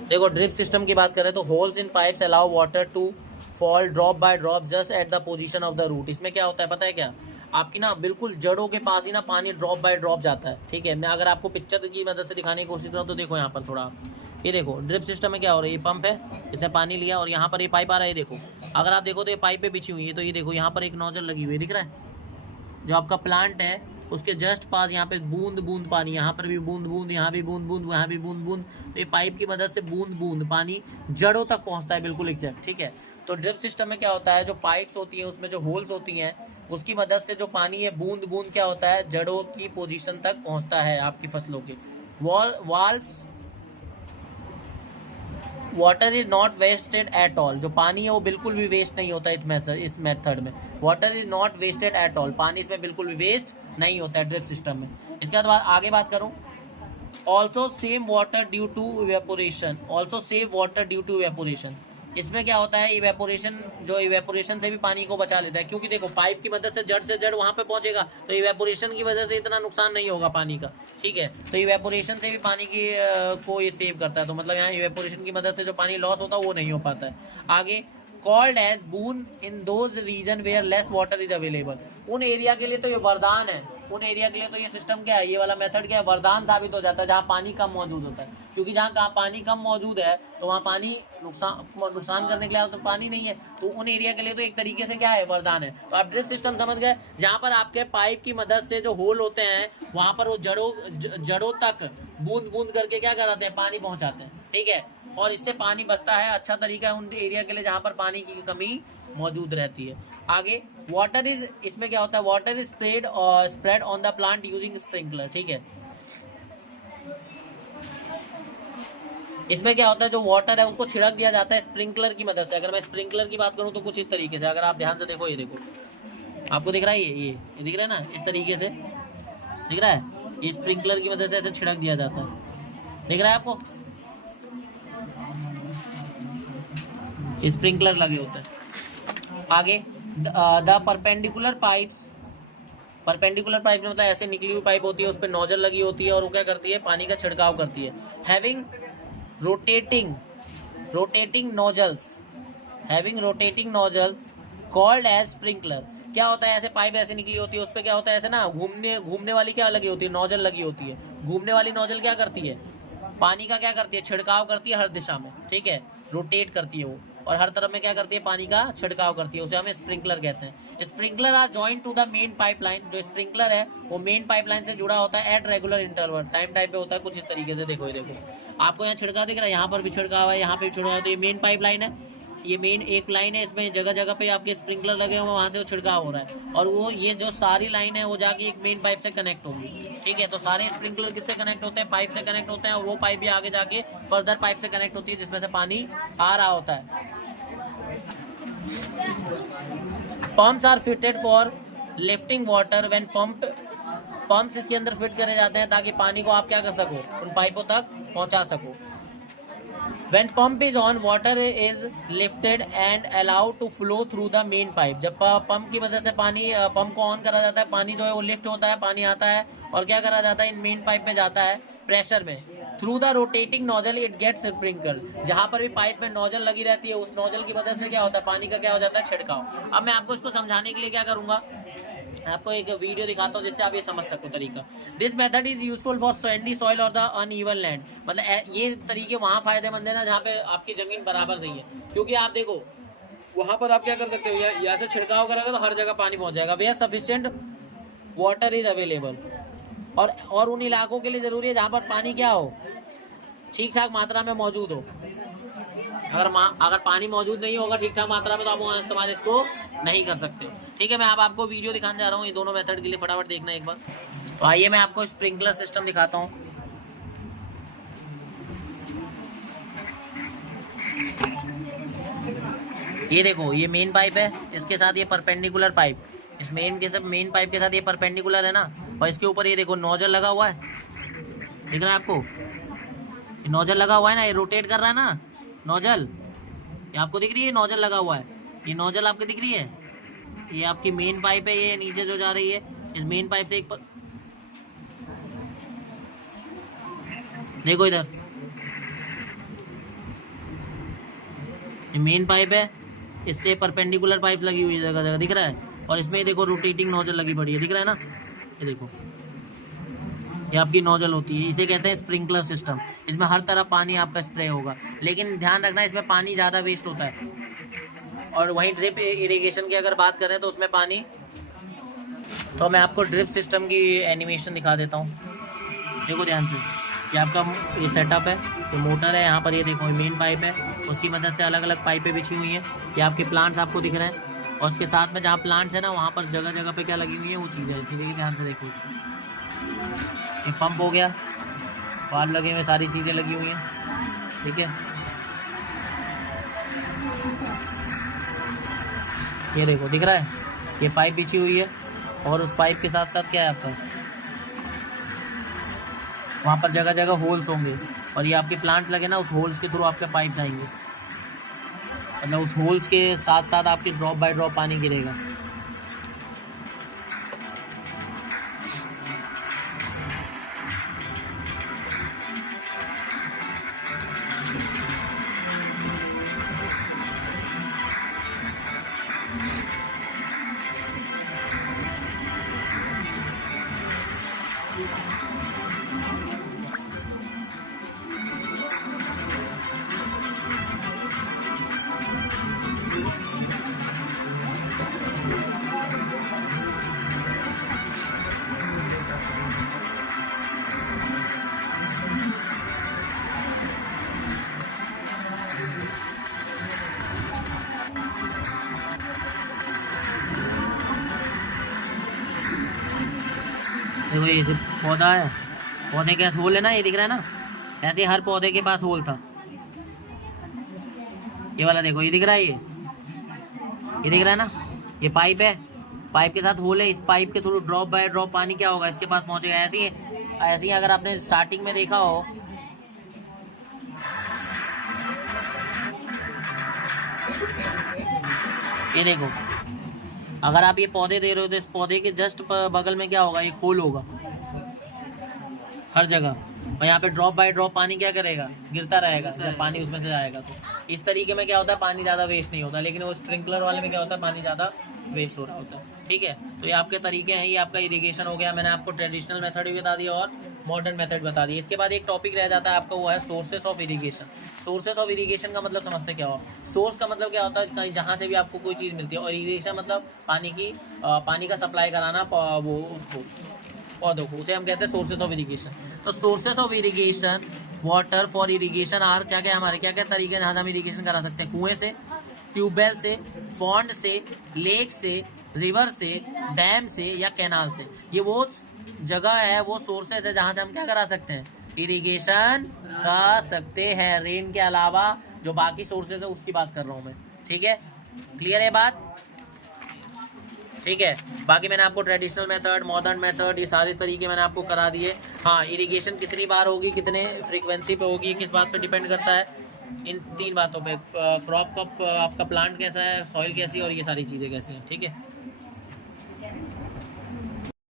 देखो ड्रिप सिस्टम की बात करें तो holes in pipes allow water to fall drop by drop just at the position of the root. इसमें क्या होता है पता है क्या, आपकी ना बिल्कुल जड़ों के पास ही ना पानी ड्रॉप बाय ड्रॉप जाता है, ठीक है। मैं अगर आपको पिक्चर की मदद से दिखाने की कोशिश करूँ तो देखो यहाँ पर थोड़ा, ये देखो ड्रिप सिस्टम में क्या हो रहा है, ये पंप है, इसने पानी लिया और यहाँ पर ये पाइप आ रहा है, देखो अगर आप देखो तो ये पाइप पे बिछी हुई है, तो ये देखो यहाँ पर एक नोजल लगी हुई है, दिख रहा है, जो आपका प्लांट है उसके जस्ट पास यहाँ पे बूंद बूंद पानी, यहाँ पर भी बूंद बूंद, यहाँ भी बूंद बूंद, यहाँ भी बूंद बूंद, तो ये पाइप की मदद से बूंद बूंद पानी जड़ों तक पहुँचता है, बिल्कुल एग्जैक्ट, ठीक है। तो ड्रिप सिस्टम में क्या होता है, जो पाइप्स होती है उसमें जो होल्स होती हैं उसकी मदद से जो पानी है बूंद बूंद क्या होता है, जड़ों की पोजीशन तक पहुँचता है आपकी फसलों के। Valves water is not wasted at all, जो पानी है वो बिल्कुल भी वेस्ट नहीं होता इस मेथड में। Water is not wasted at all, पानी इसमें बिल्कुल भी वेस्ट नहीं होता है ड्रिप सिस्टम में। इसके बाद आगे बात करूँ, also save water due to evaporation, also save water due to evaporation. इसमें क्या होता है, इवेपोरेशन, जो इवेपोरेशन से भी पानी को बचा लेता है, क्योंकि देखो पाइप की मदद से जड़ वहाँ पे पहुँचेगा, तो इवेपोरेशन की वजह से इतना नुकसान नहीं होगा पानी का, ठीक है। तो इवेपोरेशन से भी पानी की को ये सेव करता है, तो मतलब यहाँ इवेपोरेशन की मदद से जो पानी लॉस होता है वो नहीं हो पाता है। आगे, called as boon in those region where less water is available, उन एरिया के लिए तो ये वरदान है, उन एरिया के लिए तो ये सिस्टम क्या है, ये वाला मेथड क्या है, वरदान साबित हो जाता है, जहाँ पानी कम मौजूद होता है। क्योंकि जहाँ पानी कम मौजूद है तो वहाँ पानी नुकसान करने के लिए उसमें पानी नहीं है, तो उन एरिया के लिए तो एक तरीके से क्या है, वरदान है। तो आप ड्रिप सिस्टम समझ गए, जहाँ पर आपके पाइप की मदद से जो होल होते हैं वहाँ पर वो जड़ों तक बूंद बूंद करके क्या कराते हैं, पानी पहुँचाते हैं, ठीक है। और इससे पानी बचता है, अच्छा तरीका है उन एरिया के लिए जहाँ पर पानी की कमी मौजूद रहती है। आगे, वाटर इज, इसमें क्या होता है, water is spread on the plant using sprinkler, ठीक है। इसमें क्या होता है, जो वाटर है उसको छिड़क दिया जाता है स्प्रिंकलर की मदद से। अगर मैं स्प्रिंकलर की बात करूँ तो कुछ इस तरीके से, अगर आप ध्यान से देखो, ये देखो, आपको दिख रहा है, ये दिख रहा है ना, इस तरीके से दिख रहा है, ये स्प्रिंकलर की मदद से ऐसे छिड़क दिया जाता है, दिख रहा है आपको, स्प्रिंकलर लगे होते हैं। आगे, the perpendicular pipes, perpendicular pipe में मतलब ऐसे निकली हुई पाइप होती है, उस पर नोजल लगी होती है और वो क्या करती है, पानी का छिड़काव करती है। Having rotating nozzles called as sprinkler. क्या होता है, ऐसे पाइप ऐसे निकली होती है, उस पर क्या होता है, ऐसे ना घूमने वाली क्या लगी होती है, नोजल लगी होती है। घूमने वाली नोजल क्या करती है, पानी का क्या करती है, छिड़काव करती है हर दिशा में, ठीक है, रोटेट करती है वो, और हर तरफ में क्या करती है, पानी का छिड़काव करती है, उसे हमें स्प्रिंकलर कहते हैं। Sprinkler are joint to the main pipeline, जो स्प्रिंकलर है वो मेन पाइपलाइन से जुड़ा होता है एट रेगुलर इंटरवल, टाइम पे होता है कुछ इस तरीके से। देखो, ये देखो, आपको यहाँ छिड़काव दिख रहा है, यहाँ पर भी छिड़काव है, यहाँ पे भी छिड़काव है, तो ये मेन पाइपलाइन है, ये मेन एक लाइन है, इसमें जगह जगह पे आपके स्प्रिंकलर लगे हुए हैं, वहाँ से वो छिड़काव हो रहा है, और वो ये जो सारी लाइन है वो जाके एक मेन पाइप से कनेक्ट होगी, ठीक है। तो सारे स्प्रिंकलर किससे कनेक्ट होते हैं, पाइप से कनेक्ट होते हैं, और वो पाइप भी आगे जाके फर्दर पाइप से कनेक्ट होती है जिसमें से पानी आ रहा होता है। Pumps are fitted for lifting water when pumps इसके अंदर फिट करे जाते हैं ताकि पानी को आप क्या कर सको, उन पाइपों तक पहुंचा सको। When pump is on, water is lifted and allowed to flow through the main pipe. जब पंप की मदद से पानी, पंप को ऑन करा जाता है, पानी जो है वो लिफ्ट होता है, पानी आता है और क्या करा जाता है, इन मेन पाइप में जाता है प्रेशर में। Through the rotating nozzle it gets sprinkled, जहाँ पर भी पाइप में नोजल लगी रहती है, उस नोजल की मदद से क्या होता है, पानी का क्या हो जाता है, छिड़काव। अब मैं आपको इसको समझाने के लिए क्या करूँगा, आपको एक वीडियो दिखाता हूँ जिससे आप ये समझ सको तरीका। This method is useful for Sandy soil और द अनइवन लैंड, मतलब ये तरीके वहाँ फायदेमंद है ना जहाँ पे आपकी जमीन बराबर नहीं है, क्योंकि आप देखो वहाँ पर आप क्या कर सकते हो, यहाँ से छिड़काव करोगे तो हर जगह पानी पहुँच जाएगा, where sufficient water is available. और उन इलाकों के लिए ज़रूरी है जहाँ पर पानी क्या हो, ठीक ठाक मात्रा में मौजूद हो। अगर पानी मौजूद नहीं होगा ठीक ठाक मात्रा में तो आप वहाँ इस्तेमाल इसको नहीं कर सकते, ठीक है। मैं आपको वीडियो दिखाने जा रहा हूँ ये दोनों मेथड के लिए, फटाफट देखना एक बार। तो आइए मैं आपको स्प्रिंकलर सिस्टम दिखाता हूँ। ये देखो, ये मेन पाइप है, इसके साथ ये परपेंडिकुलर पाइप, इस मेन पाइप के साथ ये परपेंडिकुलर है ना, और इसके ऊपर ये देखो नोजल लगा हुआ है, दिख रहा है आपको, ये नोजल लगा हुआ है ना, ये रोटेट कर रहा है ना नोजल, ये आपको दिख रही है, नोजल लगा हुआ है, ये नोजल आपको दिख रही है, ये आपकी मेन पाइप है, ये नीचे जो जा रही है, इस मेन पाइप से एक देखो इधर, ये मेन पाइप है, इससे परपेंडिकुलर पाइप लगी हुई है जगह जगह, दिख रहा है, और इसमें ये देखो रोटेटिंग नोजल लगी पड़ी है, दिख रहा है ना, ये देखो, ये आपकी नोजल होती है, इसे कहते हैं स्प्रिंकलर सिस्टम। इसमें हर तरफ पानी आपका स्प्रे होगा, लेकिन ध्यान रखना इसमें पानी ज़्यादा वेस्ट होता है। और वहीं ड्रिप इरिगेशन की अगर बात करें तो उसमें पानी, तो मैं आपको ड्रिप सिस्टम की एनिमेशन दिखा देता हूँ, देखो ध्यान से। ये आपका ये सेटअप है, ये मोटर है, यहाँ पर ये देखो मेन पाइप है, उसकी मदद से अलग अलग पाइपें बिछी हुई हैं, ये आपके प्लांट्स आपको दिख रहे हैं, और उसके साथ में जहाँ प्लांट्स है ना वहाँ पर जगह जगह पे क्या लगी हुई है वो चीज़ें, ठीक है, ध्यान से देखो। ये पंप हो गया, वाल्व लगे हुए, सारी चीज़ें लगी हुई हैं, ठीक है। ये देखो दिख रहा है, ये पाइप बिछी हुई है और उस पाइप के साथ साथ क्या है आपका, वहाँ पर जगह जगह होल्स होंगे और ये आपके प्लांट लगे ना, उस होल्स के थ्रू आपके पाइप जाएंगे, मतलब उस होल्स के साथ साथ आपके ड्रॉप बाय ड्रॉप पानी गिरेगा। देखो ये जो पौधा है, पौधे के होल है ना, ये दिख रहा है ना, ऐसे हर पौधे के पास होल था। ये वाला देखो, ये दिख रहा है, ये दिख रहा है ना, ये पाइप है, पाइप के साथ होल है, इस पाइप के थ्रू ड्रॉप बाय ड्रॉप पानी क्या होगा, इसके पास पहुंचेगा। ऐसे ही अगर आपने स्टार्टिंग में देखा हो, ये देखो, अगर आप ये पौधे दे रहे हो तो इस पौधे के जस्ट बगल में क्या होगा, एक होल होगा हर जगह, और यहाँ पे ड्रॉप बाय ड्रॉप पानी क्या करेगा, गिरता रहेगा जब पानी उसमें से जाएगा। तो इस तरीके में क्या होता है, पानी ज़्यादा वेस्ट नहीं होता, लेकिन वो स्प्रिंकलर वाले में क्या होता है, पानी ज़्यादा वेस्ट हो रहा होता है। ठीक है, तो ये आपके तरीके हैं, ये आपका इरिगेशन हो गया। मैंने आपको ट्रेडिशनल मेथड भी बता दिया और मॉडर्न मेथड बता दिया। इसके बाद एक टॉपिक रह जाता है आपका, वो है sources of irrigation. Sources of irrigation का मतलब समझते क्या हो? सोर्स का मतलब क्या होता है, कहीं जहाँ से भी आपको कोई चीज़ मिलती है, और इरिगेशन मतलब पानी का सप्लाई कराना वो उसको पौधों को, उसे हम कहते हैं सोर्सेस ऑफ इरिगेशन। तो sources of irrigation, water for irrigation are क्या क्या हमारे क्या क्या तरीके हैं जहाँ से हम इरिगेशन करा सकते हैं? कुएं से, ट्यूबवेल से, पॉन्ड से, लेक से, रिवर से, डैम से या कैनाल से। ये वो जगह है, वो सोर्सेज है जहाँ से हम क्या करा सकते हैं, इरिगेशन कर सकते हैं। रेन के अलावा जो बाकी सोर्सेज है उसकी बात कर रहा हूँ मैं। ठीक है, क्लियर है बात? ठीक है, बाकी मैंने आपको ट्रेडिशनल मेथड, मॉडर्न मेथड, ये सारे तरीके मैंने आपको करा दिए। हाँ, इरिगेशन कितनी बार होगी, कितने फ्रीक्वेंसी पे होगी, किस बात पे डिपेंड करता है, इन 3 बातों पे, क्रॉप का आपका प्लांट कैसा है, सॉइल कैसी है और ये सारी चीज़ें कैसी हैं। ठीक है।